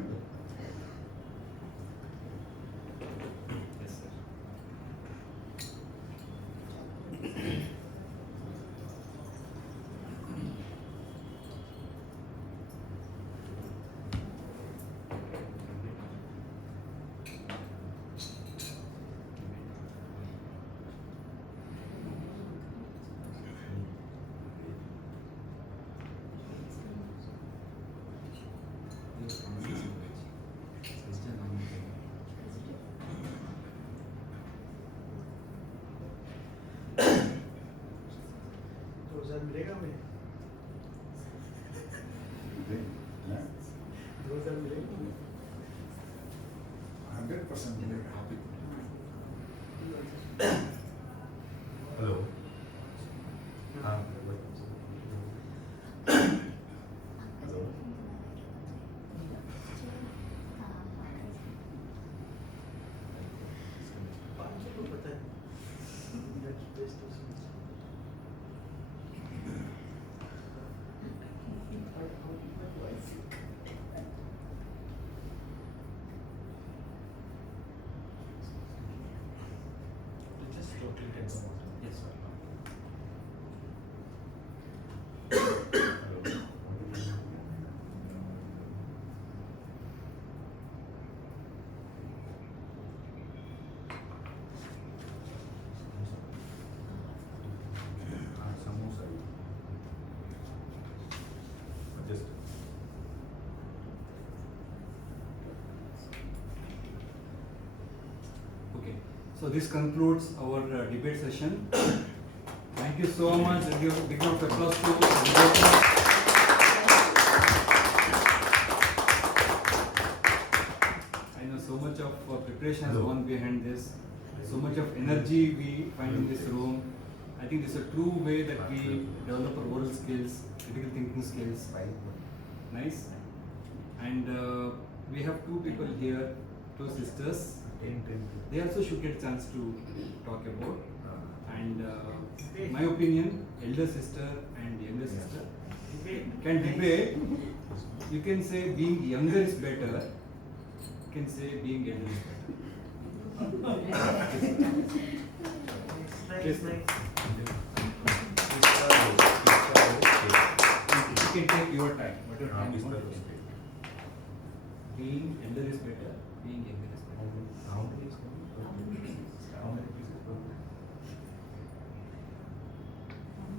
मिलेगा हमें? रोज़ा मिलेगा? 100% मिलेगा. Hello. Hello. पता है. That's best of Yes, sir. Samosa. Just. Okay, so this concludes our debate session. Thank you so much. Give a big round of applause to debaters. I know so much of preparation has gone behind this. So much of energy we find in this room. I think this is a true way that we develop our oral skills, critical thinking skills. Nice. And we have two people here, two sisters. They also should get a chance to talk about. And my opinion, elder sister and younger sister can debate. You can say being younger is better. You can say being elder is better. Yes, you can take your time. Whatever time you want to speak. Being elder is better. Being younger is better.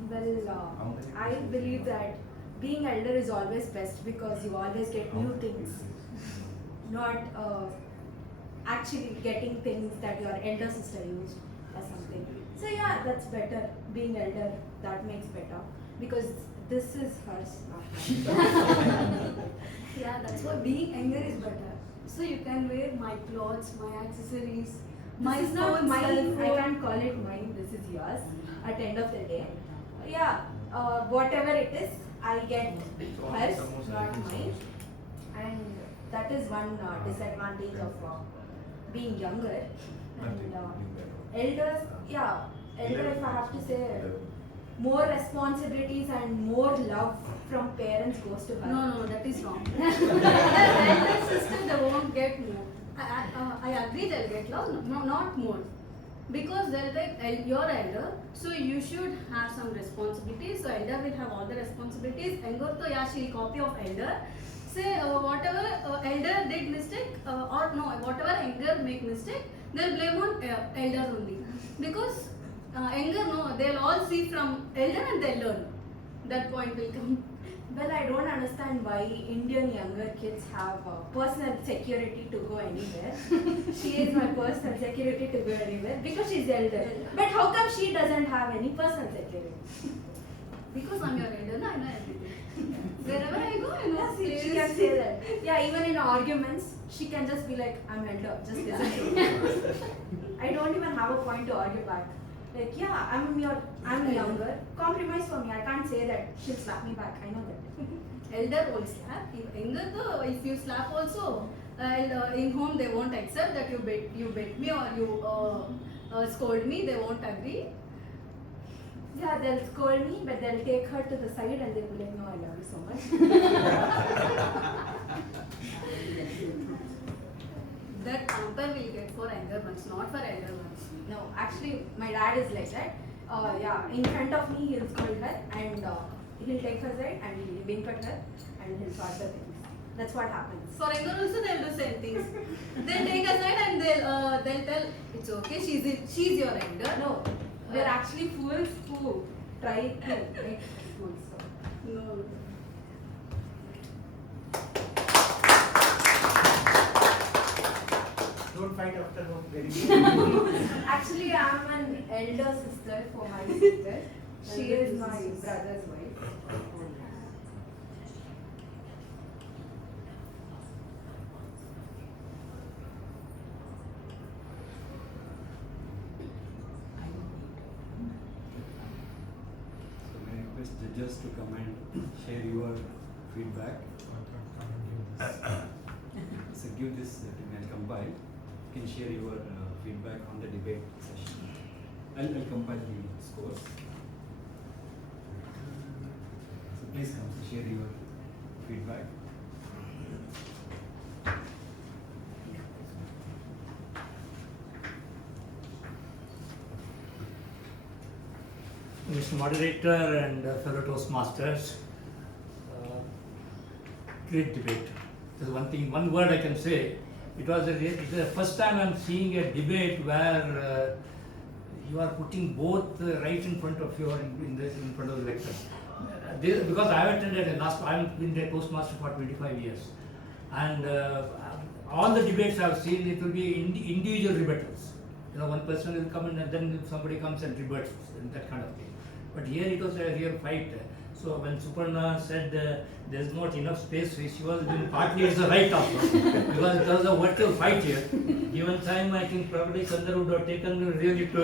Well, I believe that being elder is always best because you always get new things, not actually getting things that your elder sister used or something. So yeah, that's better. Being elder, that makes better because this is hers, not mine. Yeah, that's why being younger is better. So you can wear my clothes, my accessories. My is not mine. I can't call it mine. This is yours. At the end of the day, yeah. Whatever it is, I get hers, not mine. And that is one disadvantage of being younger. And elders, yeah, elder. If I have to say, more responsibilities and more love from parents goes to her. No, that is wrong. Elder sister, they won't get more. I agree they'll get love, no, not more. Because they'll take your elder, so you should have some responsibilities. So elder will have all the responsibilities. Younger, so yeah, she'll copy of elder. Say whatever elder did mistake, or no, whatever younger make mistake, they'll blame on elder only. Because younger, no, they'll all see from elder and they'll learn. That point will come. Well, I don't understand why Indian younger kids have personal security to go anywhere. She is my personal security to go anywhere because she's elder. But how come she doesn't have any personal security? Because I'm your elder, no, I know everything. Wherever I go, I know. Yeah, she can say that. Yeah, even in arguments, she can just be like, I'm elder, just listen to me. I don't even have a point to argue back. Like, yeah, I'm younger. Compromise for me. I can't say that she'll slap me back. I know that. Elder will slap. Younger though, if you slap also, in home they won't accept that you bit me or you scold me. They won't agree. Yeah, they'll scold me, but they'll take her to the side and they'll be like, no, I love you so much. That pamper will get for younger ones, not for elder ones. No, actually, my dad is like that. Yeah, in front of me, he'll scold her and he'll take her side and he'll wink at her and he'll sort the things. That's what happens. For younger also they'll do same things. They'll take aside and they'll tell it's okay. She's your elder. No, they're actually fools who try to make fools. So. No. Don't fight after home. Very good. Actually, I'm an elder sister for my sister. She is my brother's wife. So may I request judges to come and share your feedback. So give this to me, I'll compile. You can share your feedback on the debate session. I'll compile the scores. So please come share your feedback. Mr. Moderator and fellow Toastmasters, great debate. There's one word I can say. It's the first time I'm seeing a debate where you are putting both right in front of you in front of the lecture. Because I've been a Toastmaster for 25 years, and all the debates I've seen, it will be individual rebuttals. One person will come in and then somebody comes and rebuts and that kind of thing. But here it was a real fight. So when Suparna said there's not enough space, she was partly it's the right also, because there was a virtual fight here. Given time, I think probably Sundar would have taken really to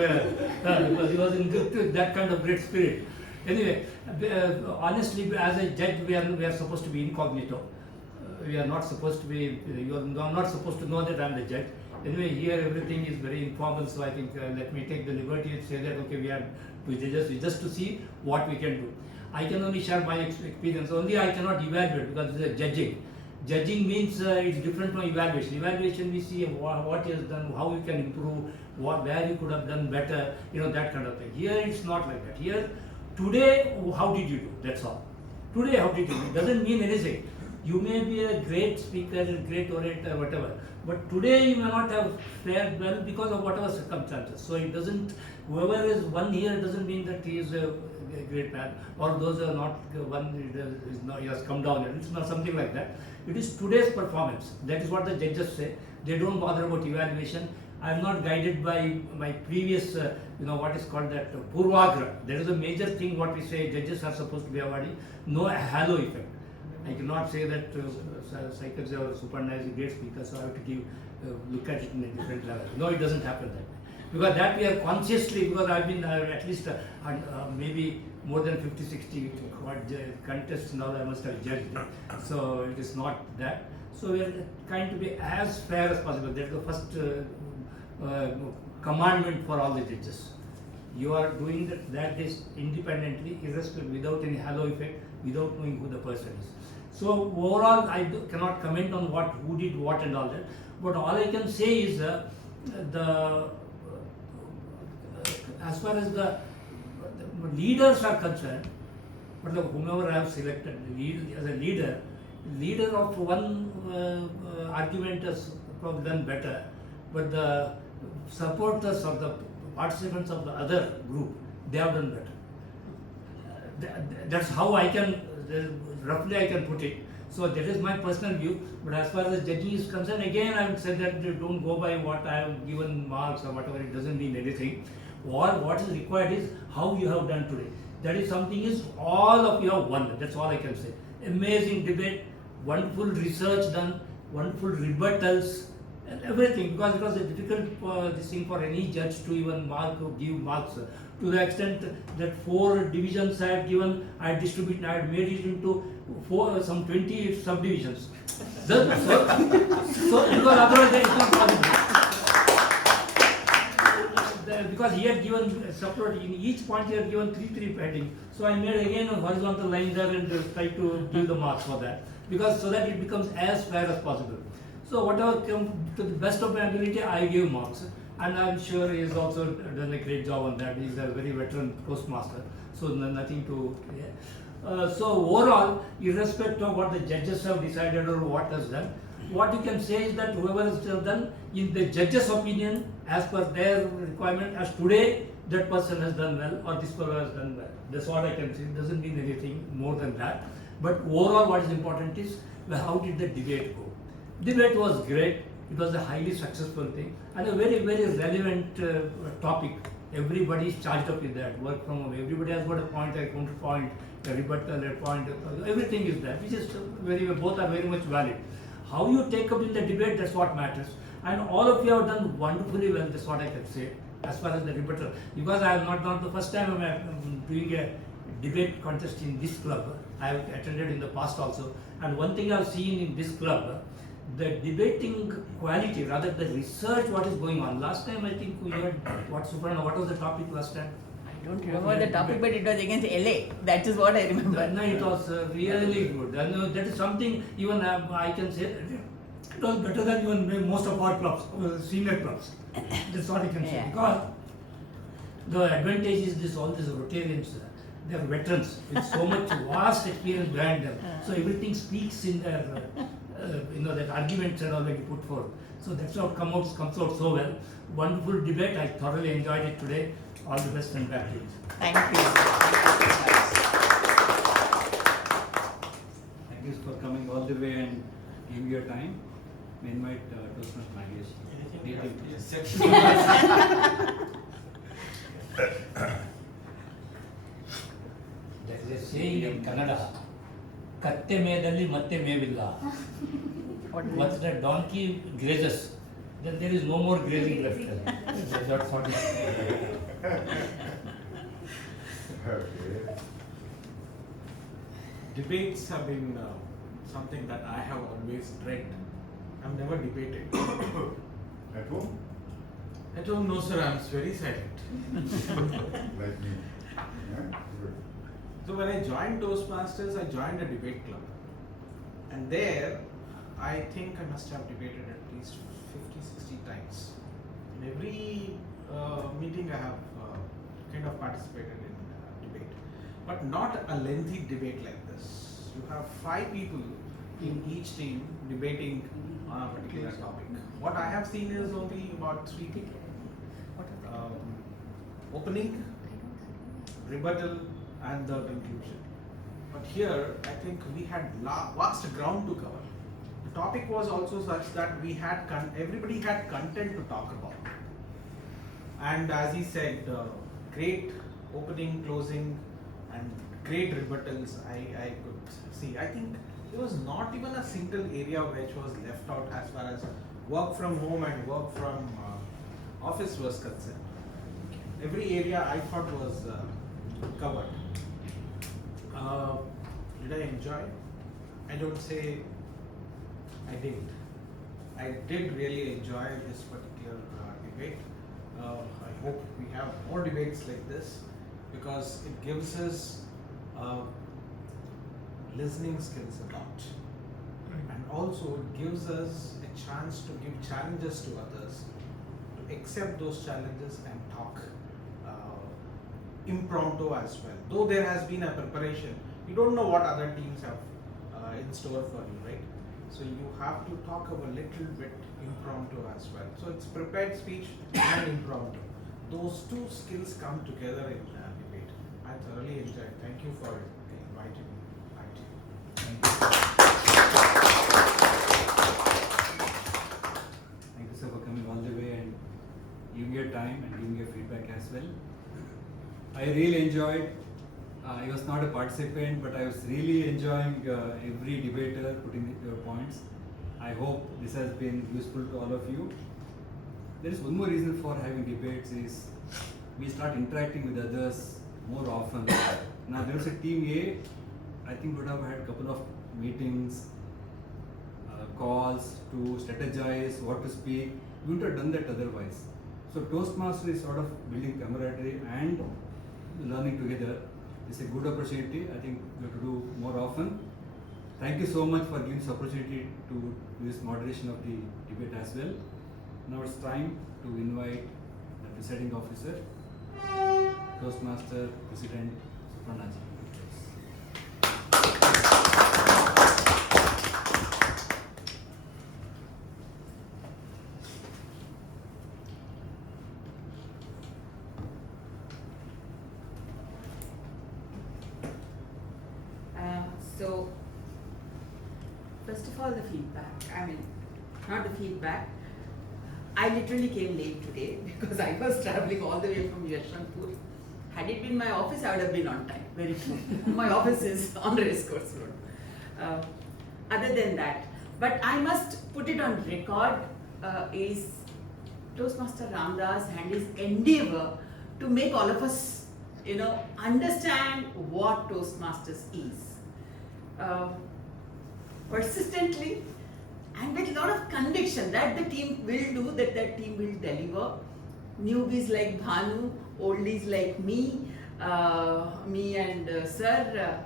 because he was in that kind of great spirit. Anyway, honestly, as a judge, we are supposed to be incognito. We are not supposed to be. You are not supposed to know that I am the judge. Anyway, here everything is very informal, so I think let me take the liberty and say that okay, we are two judges just to see what we can do. I can only share my experience. Only I cannot evaluate because it's a judging. Judging means it's different from evaluation. Evaluation we see what is done, how you can improve, where you could have done better, that kind of thing. Here it's not like that. Here, today, how did you do? That's all. Today, how did you do? It doesn't mean anything. You may be a great speaker, a great orator, whatever. But today you may not have fared well because of whatever circumstances. So it doesn't, whoever is one here doesn't mean that he is a great man, or those are not one is not, he has come down. It's not something like that. It is today's performance. That is what the judges say. They don't bother about evaluation. I am not guided by my previous, what is called that purvagra. There is a major thing what we say judges are supposed to be avoiding. No halo effect. I cannot say that Saikaja or Suparna is a great speaker, so I have to look at it in a different level. No, it doesn't happen that way. Because that we are consciously, because I've been at least maybe more than 50-60 contests now I must have judged. So it is not that. So we are trying to be as fair as possible. That is the first commandment for all the judges. You are doing that is independently, irrespective, without any halo effect, without knowing who the person is. So overall, I cannot comment on who did what and all that. But all I can say is as far as the leaders are concerned, but whomever I have selected as a leader of one argument has probably done better, but the supporters of the participants of the other group, they have done better. That's how I can roughly I can put it. So that is my personal view. But as far as judging is concerned, again I would say that don't go by what I have given marks or whatever. It doesn't mean anything. Or what is required is how you have done today. That is something is all of you have won. That's all I can say. Amazing debate, wonderful research done, wonderful rebuttals, and everything. Because it was a difficult this thing for any judge to even give marks. To the extent that 4 divisions I had given, I had distributed, I had made it into some 20 subdivisions. So because otherwise it is not possible. Because he had given separate, in each point he had given 3 heading. So I made again a horizontal line there and tried to give the marks for that. Because so that it becomes as fair as possible. So whatever came to the best of my ability, I gave marks. And I'm sure he has also done a great job on that. He's a very veteran Toastmaster. So nothing to... so overall, irrespective of what the judges have decided or what has done, what you can say is that whoever has done, in the judge's opinion, as per their requirement, as today, that person has done well or this fellow has done well. That's what I can say. It doesn't mean anything more than that. But overall, what is important is how did the debate go? Debate was great. It was a highly successful thing and a very, very relevant topic. Everybody is charged up with that. Work from home. Everybody has got a point, a counterpoint, a rebuttal, a point. Everything is there, which is both are very much valid. How you take up in the debate, that's what matters. And all of you have done wonderfully well. That's what I can say as far as the rebuttal. Because I have not the first time I'm doing a debate contest in this club. I have attended in the past also. And one thing I have seen in this club, the debating quality, rather the research, what is going on. Last time I think we heard, what was the topic last time? I don't remember the topic, but it was against LA. That is what I remember. No, it was really good. And that is something even I can say it was better than even most of our clubs, senior clubs. That's what I can say. Because the advantage is this, all these Rotarians, they are veterans with so much vast experience behind them. So everything speaks in their, that arguments are already put forth. So that's what comes out so well. Wonderful debate. I thoroughly enjoyed it today. All the best and back to you. Thank you. Thank you for coming all the way and giving your time. I invite Toastmaster Nagesh. There is a saying in Kannada, Katte medalli matte mevilla. Once the donkey grazes, then there is no more grazing left. That's what it is. Okay. Debates have been something that I have always dread. I've never debated. At home? At home, no sir, I'm very silent. Like me. Yeah? Good. So when I joined Toastmasters, I joined a debate club. And there, I think I must have debated at least 50-60 times. In every meeting I have kind of participated in debate. But not a lengthy debate like this. You have 5 people in each team debating on a particular topic. What I have seen is only about 3 people. Opening, rebuttal, and the conclusion. But here, I think we had vast ground to cover. The topic was also such that we had everybody had content to talk about. And as he said, great opening, closing, and great rebuttals. I could see. I think there was not even a single area which was left out as far as work from home and work from office was concerned. Every area I thought was covered. Did I enjoy? I don't say I didn't. I did really enjoy this particular debate. I hope we have more debates like this because it gives us listening skills a lot. And also it gives us a chance to give challenges to others, to accept those challenges and talk impromptu as well. Though there has been a preparation, you don't know what other teams have in store for you, right? So you have to talk a little bit impromptu as well. So it's prepared speech and impromptu. Those 2 skills come together in debate. I thoroughly enjoyed. Thank you for inviting me. well. I really enjoyed. I was not a participant, but I was really enjoying every debater putting their points. I hope this has been useful to all of you. There is one more reason for having debates is we start interacting with others more often. Now there was a team A, I think would have had a couple of meetings, calls to strategize what to speak. We wouldn't have done that otherwise. So Toastmaster is sort of building camaraderie and learning together. It's a good opportunity. I think we have to do more often. Thank you so much for giving this opportunity to do this moderation of the debate as well. Now it's time to invite the presiding officer, Toastmaster President Suparnaji. So, first of all, the feedback. I mean, not the feedback. I literally came late today because I was traveling all the way from Yeshwanthpur. Had it been my office, I would have been on time. Very true. My office is on Race Course Road. Other than that, but I must put it on record, is Toastmaster Ramdas and his endeavor to make all of us, understand what Toastmasters is. Persistently and with a lot of conviction that the team will do, that team will deliver. Newbies like Bhanu, oldies like me and Sir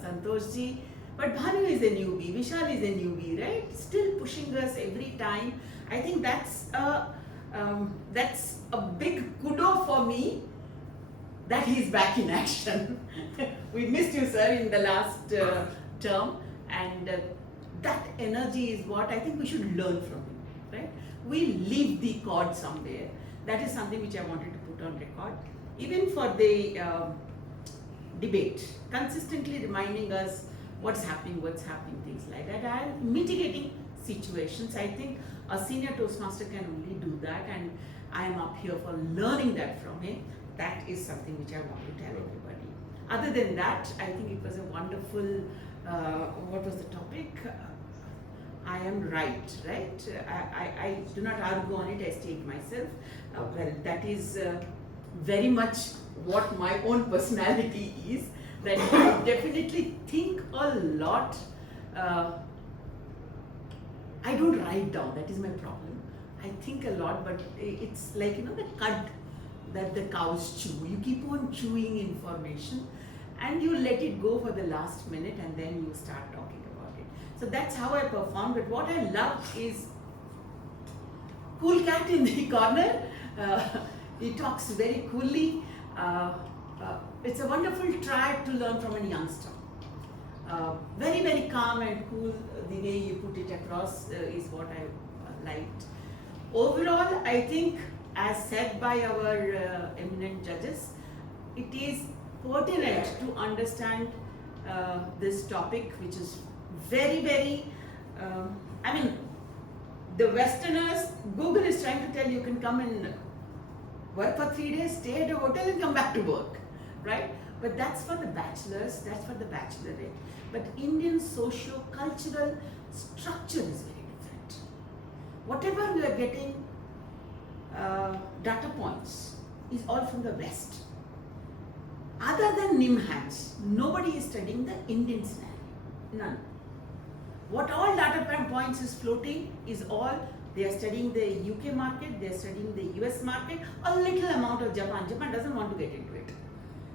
Santoshji. But Bhanu is a newbie, Vishal is a newbie, right? Still pushing us every time. I think that's a big kudo for me that he's back in action. We missed you, sir, in the last term, and that energy is what I think we should learn from him, right? We leave the cord somewhere. That is something which I wanted to put on record. Even for the debate, consistently reminding us what's happening, things like that, and mitigating situations. I think a senior Toastmaster can only do that, and I am up here for learning that from him. That is something which I want to tell everybody. Other than that, I think it was a wonderful, what was the topic? I am right? I do not argue on it, I state myself. Well, that is very much what my own personality is, that I definitely think a lot. I don't write down, that is my problem. I think a lot, but it's like, the cud that the cows chew. You keep on chewing information and you let it go for the last minute and then you start talking about it. So that's how I perform. But what I love is cool cat in the corner. He talks very coolly. It's a wonderful try to learn from a youngster. Very, very calm and cool. The way you put it across is what I liked. Overall, I think, as said by our eminent judges, it is pertinent to understand this topic, which is very, very, the Westerners, Google is trying to tell you can come and work for 3 days, stay at a hotel and come back to work, right? But that's for the bachelors, that's for the bachelorette. But Indian socio-cultural structure is very different. Whatever we are getting data points is all from the West. Other than NIMHANS, nobody is studying the Indian scenario. None. What all data points is floating is all, they are studying the UK market, they are studying the US market, a little amount of Japan. Japan doesn't want to get into it.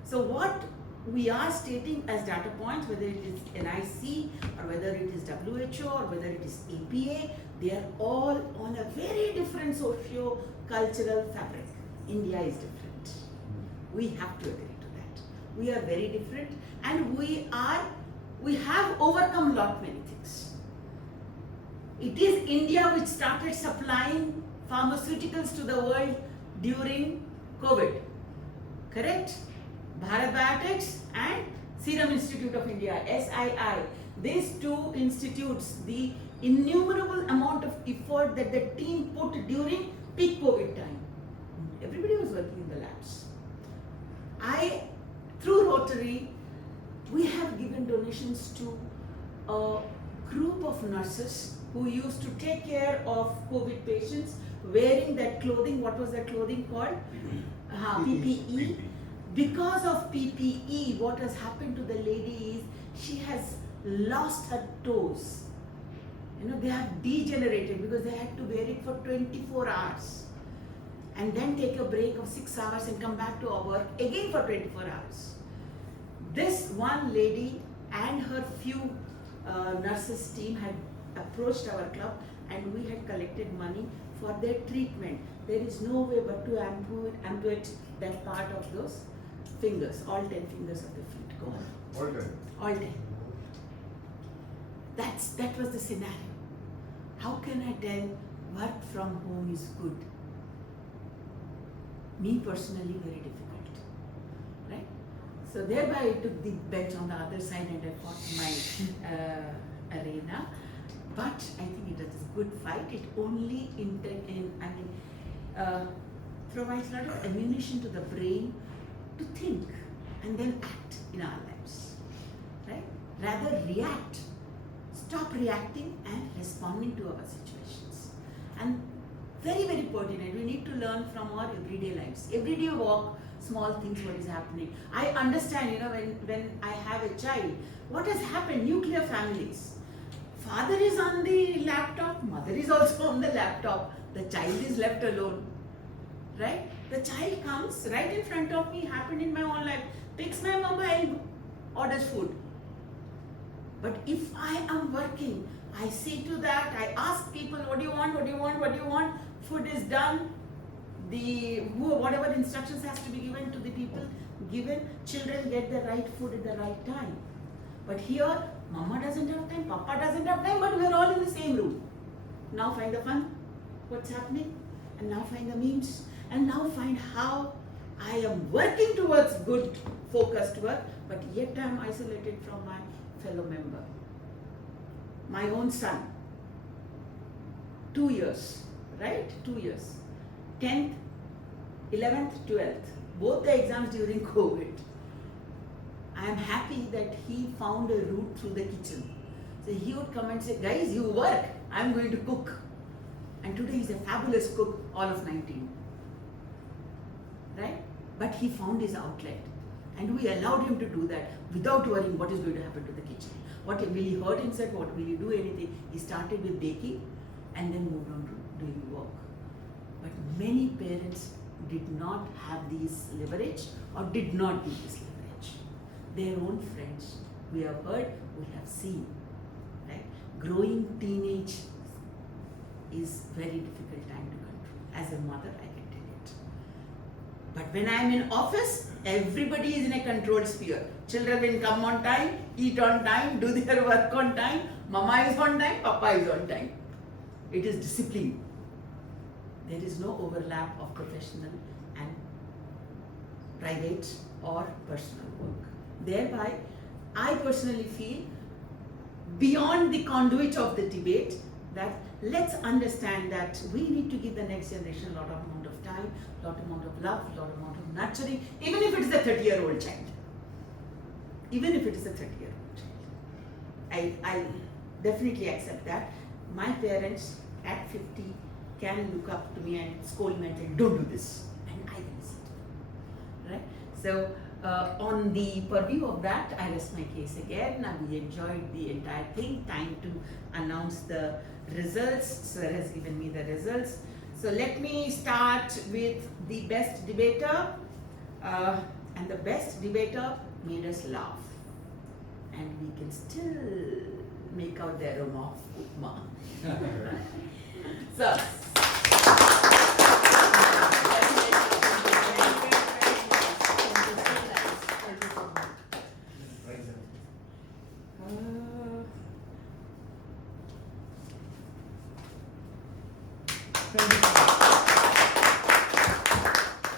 So what we are stating as data points, whether it is NIC or whether it is WHO or whether it is APA, they are all on a very different socio-cultural fabric. India is different. We have to agree to that. We are very different, and we have overcome lot many things. It is India which started supplying pharmaceuticals to the world during COVID. Correct? Bharat Biotech and Serum Institute of India, SII. These two institutes, the innumerable amount of effort that the team put during peak COVID time. Everybody was working in the labs. through Rotary, we have given donations to a group of nurses who used to take care of COVID patients wearing that clothing. What was that clothing called? PPE. Because of PPE, what has happened to the lady is she has lost her toes. They have degenerated because they had to wear it for 24 hours and then take a break of 6 hours and come back to our work again for 24 hours. This one lady and her few nurses team had approached our club and we had collected money for their treatment. There is no way but to amputate that part of those fingers, all 10 fingers of the feet. Go on. All 10. All 10. That was the scenario. How can I tell work from home is good? Me personally, very difficult, right? So thereby I took the bench on the other side and I fought my arena. But I think it was a good fight. It only provides a lot of ammunition to the brain to think and then act in our lives, right? Rather react. Stop reacting and responding to our situations. And very, very pertinent. We need to learn from our everyday lives. Everyday walk, small things, what is happening. I understand, when I have a child, what has happened? Nuclear families. Father is on the laptop, mother is also on the laptop. The child is left alone, right? The child comes right in front of me, happened in my own life, picks my mobile, orders food. But if I am working, I see to that, I ask people, what do you want, what do you want, what do you want? Food is done, whatever instructions has to be given to the people, given, children get the right food at the right time. But here, mama doesn't have time, papa doesn't have time, but we're all in the same room. Now find the fun, what's happening, and now find the memes, and now find how I am working towards good, focused work, but yet I am isolated from my fellow member. My own son, 2 years, right? 2 years. 10th, 11th, 12th, both the exams during COVID. I am happy that he found a route through the kitchen. So he would come and say, guys, you work, I am going to cook. And today he's a fabulous cook, all of 19. Right? But he found his outlet. And we allowed him to do that without worrying what is going to happen to the kitchen. What will he hurt himself? What will he do anything? He started with baking and then moved on to doing work. But many parents did not have this leverage or did not do this leverage. Their own friends, we have heard, we have seen. Right? Growing teenage is very difficult time to control. As a mother, I can tell it. But when I am in office, everybody is in a controlled sphere. Children will come on time, eat on time, do their work on time. Mama is on time, papa is on time. It is discipline. There is no overlap of professional and private or personal work. Thereby, I personally feel beyond the conduit of the debate that let's understand that we need to give the next generation a lot of amount of time, lot amount of love, lot amount of nurturing, even if it is a 30-year-old child. Even if it is a 30-year-old child. I definitely accept that. My parents at 50 can look up to me and scold me and say, don't do this. And I will listen to them. Right? So, on the purview of that, I rest my case again. Now we enjoyed the entire thing. Time to announce the results. Sir has given me the results. So let me start with the best debater. And the best debater made us laugh. And we can still make out the aroma of upma. So,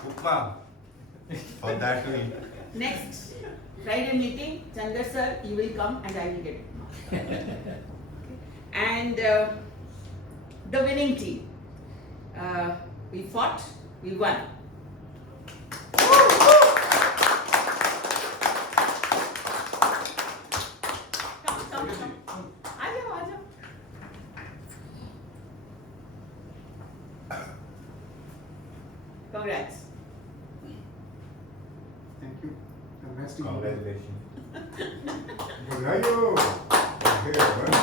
Upma. For that we. Next Friday meeting, Chandra sir, you will come and I will get it. And the winning team, we fought, we won. Congrats. Thank you. Congratulations. Bhagayo. Okay, well.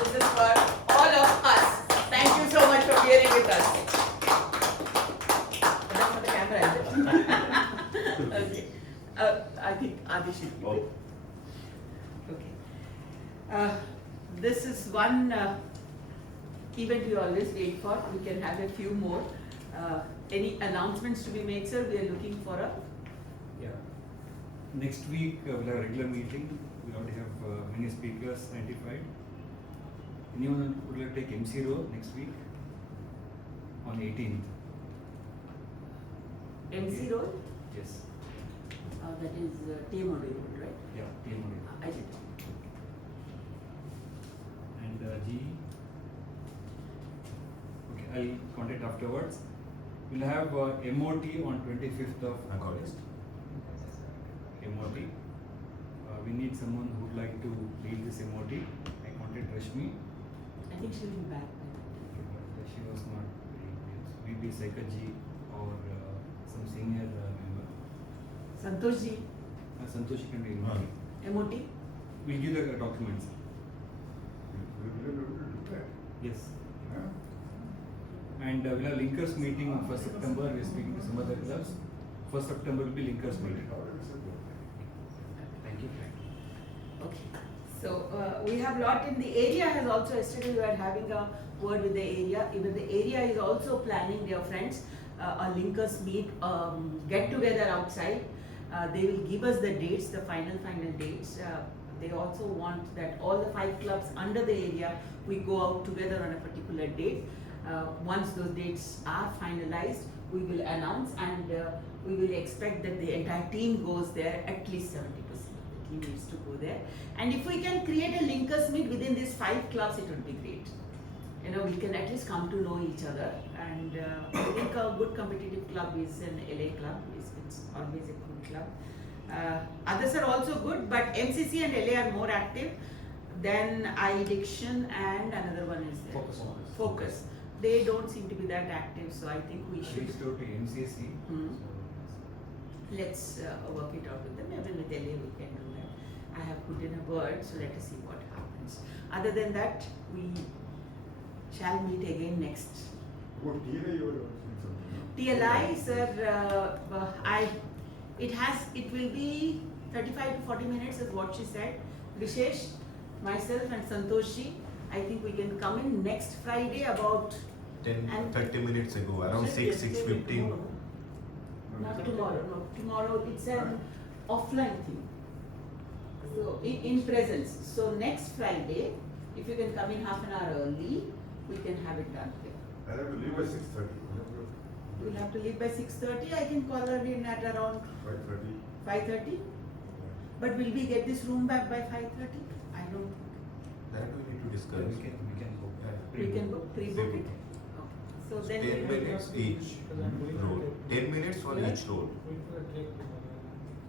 This is for all of us. Thank you so much for bearing with us. That's for the camera, is it? Okay. I think Adi should keep it. Okay. This is one event we always wait for. We can have a few more. Any announcements to be made, sir? We are looking for a. Yeah. Next week we'll have a regular meeting. We already have many speakers identified. Anyone would like to take MC role next week on 18th? MC role? Yes. That is team role, right? Yeah, team only. I did. And G. Okay, I'll contact afterwards. We'll have MOT on 25th of August. MOT. We need someone who would like to lead this MOT. I contact Rashmi. I think she'll be back. But she was not very maybe Saikaji or some senior member. Santoshji. Santoshi can be involved. MOT? We'll give the documents. Yes. And we'll have Linkers meeting on 1st September. We're speaking to some other clubs. 1st September will be Linkers meeting. Thank you. Okay. So we have lot in the area has also, yesterday we were having a word with the area. Even the area is also planning, their friends, a Linkers meet, get together outside. They will give us the dates, the final dates. They also want that all the 5 clubs under the area, we go out together on a particular date. Once those dates are finalized, we will announce, and we will expect that the entire team goes there, at least 70% of the team needs to go there. And if we can create a Linkers meet within these 5 clubs, it would be great. You know, we can at least come to know each other, and I think a good competitive club is an LA club. It's always a good club. Others are also good, but MCC and LA are more active than Addiction, and another one is there. Focus. They don't seem to be that active, so I think we should. Reached out to MCC. Let's work it out with them. Even with LA, we can do that. I have put in a word, so let us see what happens. Other than that, we shall meet again next. What TLI you were TLI, sir, it will be 35 to 40 minutes is what she said. Vishesh, myself and Santoshi, I think we can come in next Friday about 30 minutes ago, around 6:15. Not tomorrow, no. Tomorrow it's an offline thing. So in presence. So next Friday, if you can come in half an hour early, we can have it done here. I have to leave by 6:30. We'll have to leave by 6:30. I can call her in at around 5:30. 5:30. But will we get this room back by 5:30? I don't. That we need to discuss. We can book. We can book, pre-book it. So then 10 minutes each road. 10 minutes on each road.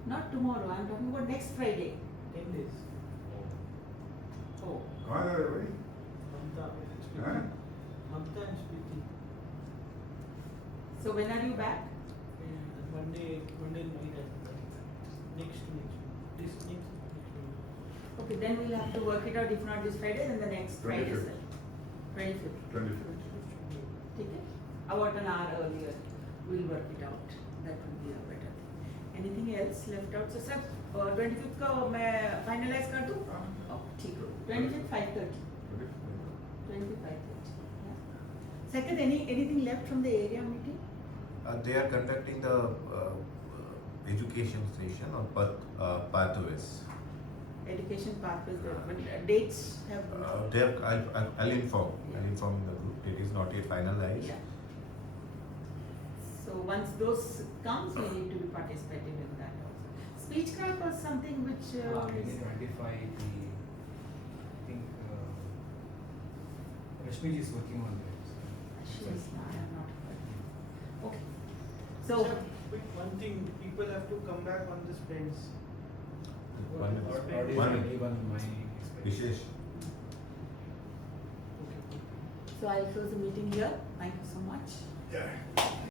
Not tomorrow. I'm talking about next Friday. 10 days. Oh. कहाँ जा रहे भाई? हाँ? Mamta and Spiti. So when are you back? Monday night. Next week. Next week. Okay, then we'll have to work it out. If not this Friday, then the next Friday, 25th. sir. 25th. 25th. Okay. About an hour earlier, we'll work it out. That would be a better thing. Anything else left out? So sir, 25th का मैं finalize कर दूँ? Oh, ठीक है. 25th 5:30. 25th 5:30. Yeah. Second, anything left from the area meeting? They are conducting the education session on pathways. Education pathways, but dates have. I'll inform. I'll inform the group. It is not yet finalized. Yeah. So once those comes, we need to be participating in that also. Speechcraft was something which. We need to identify the. I think Rashmi is working on that. She is not. I am not heard. Okay. So. Sir, quick one thing. People have to come back on the spends. Given my Vishesh. So I'll close the meeting here. Thank you so much. Yeah.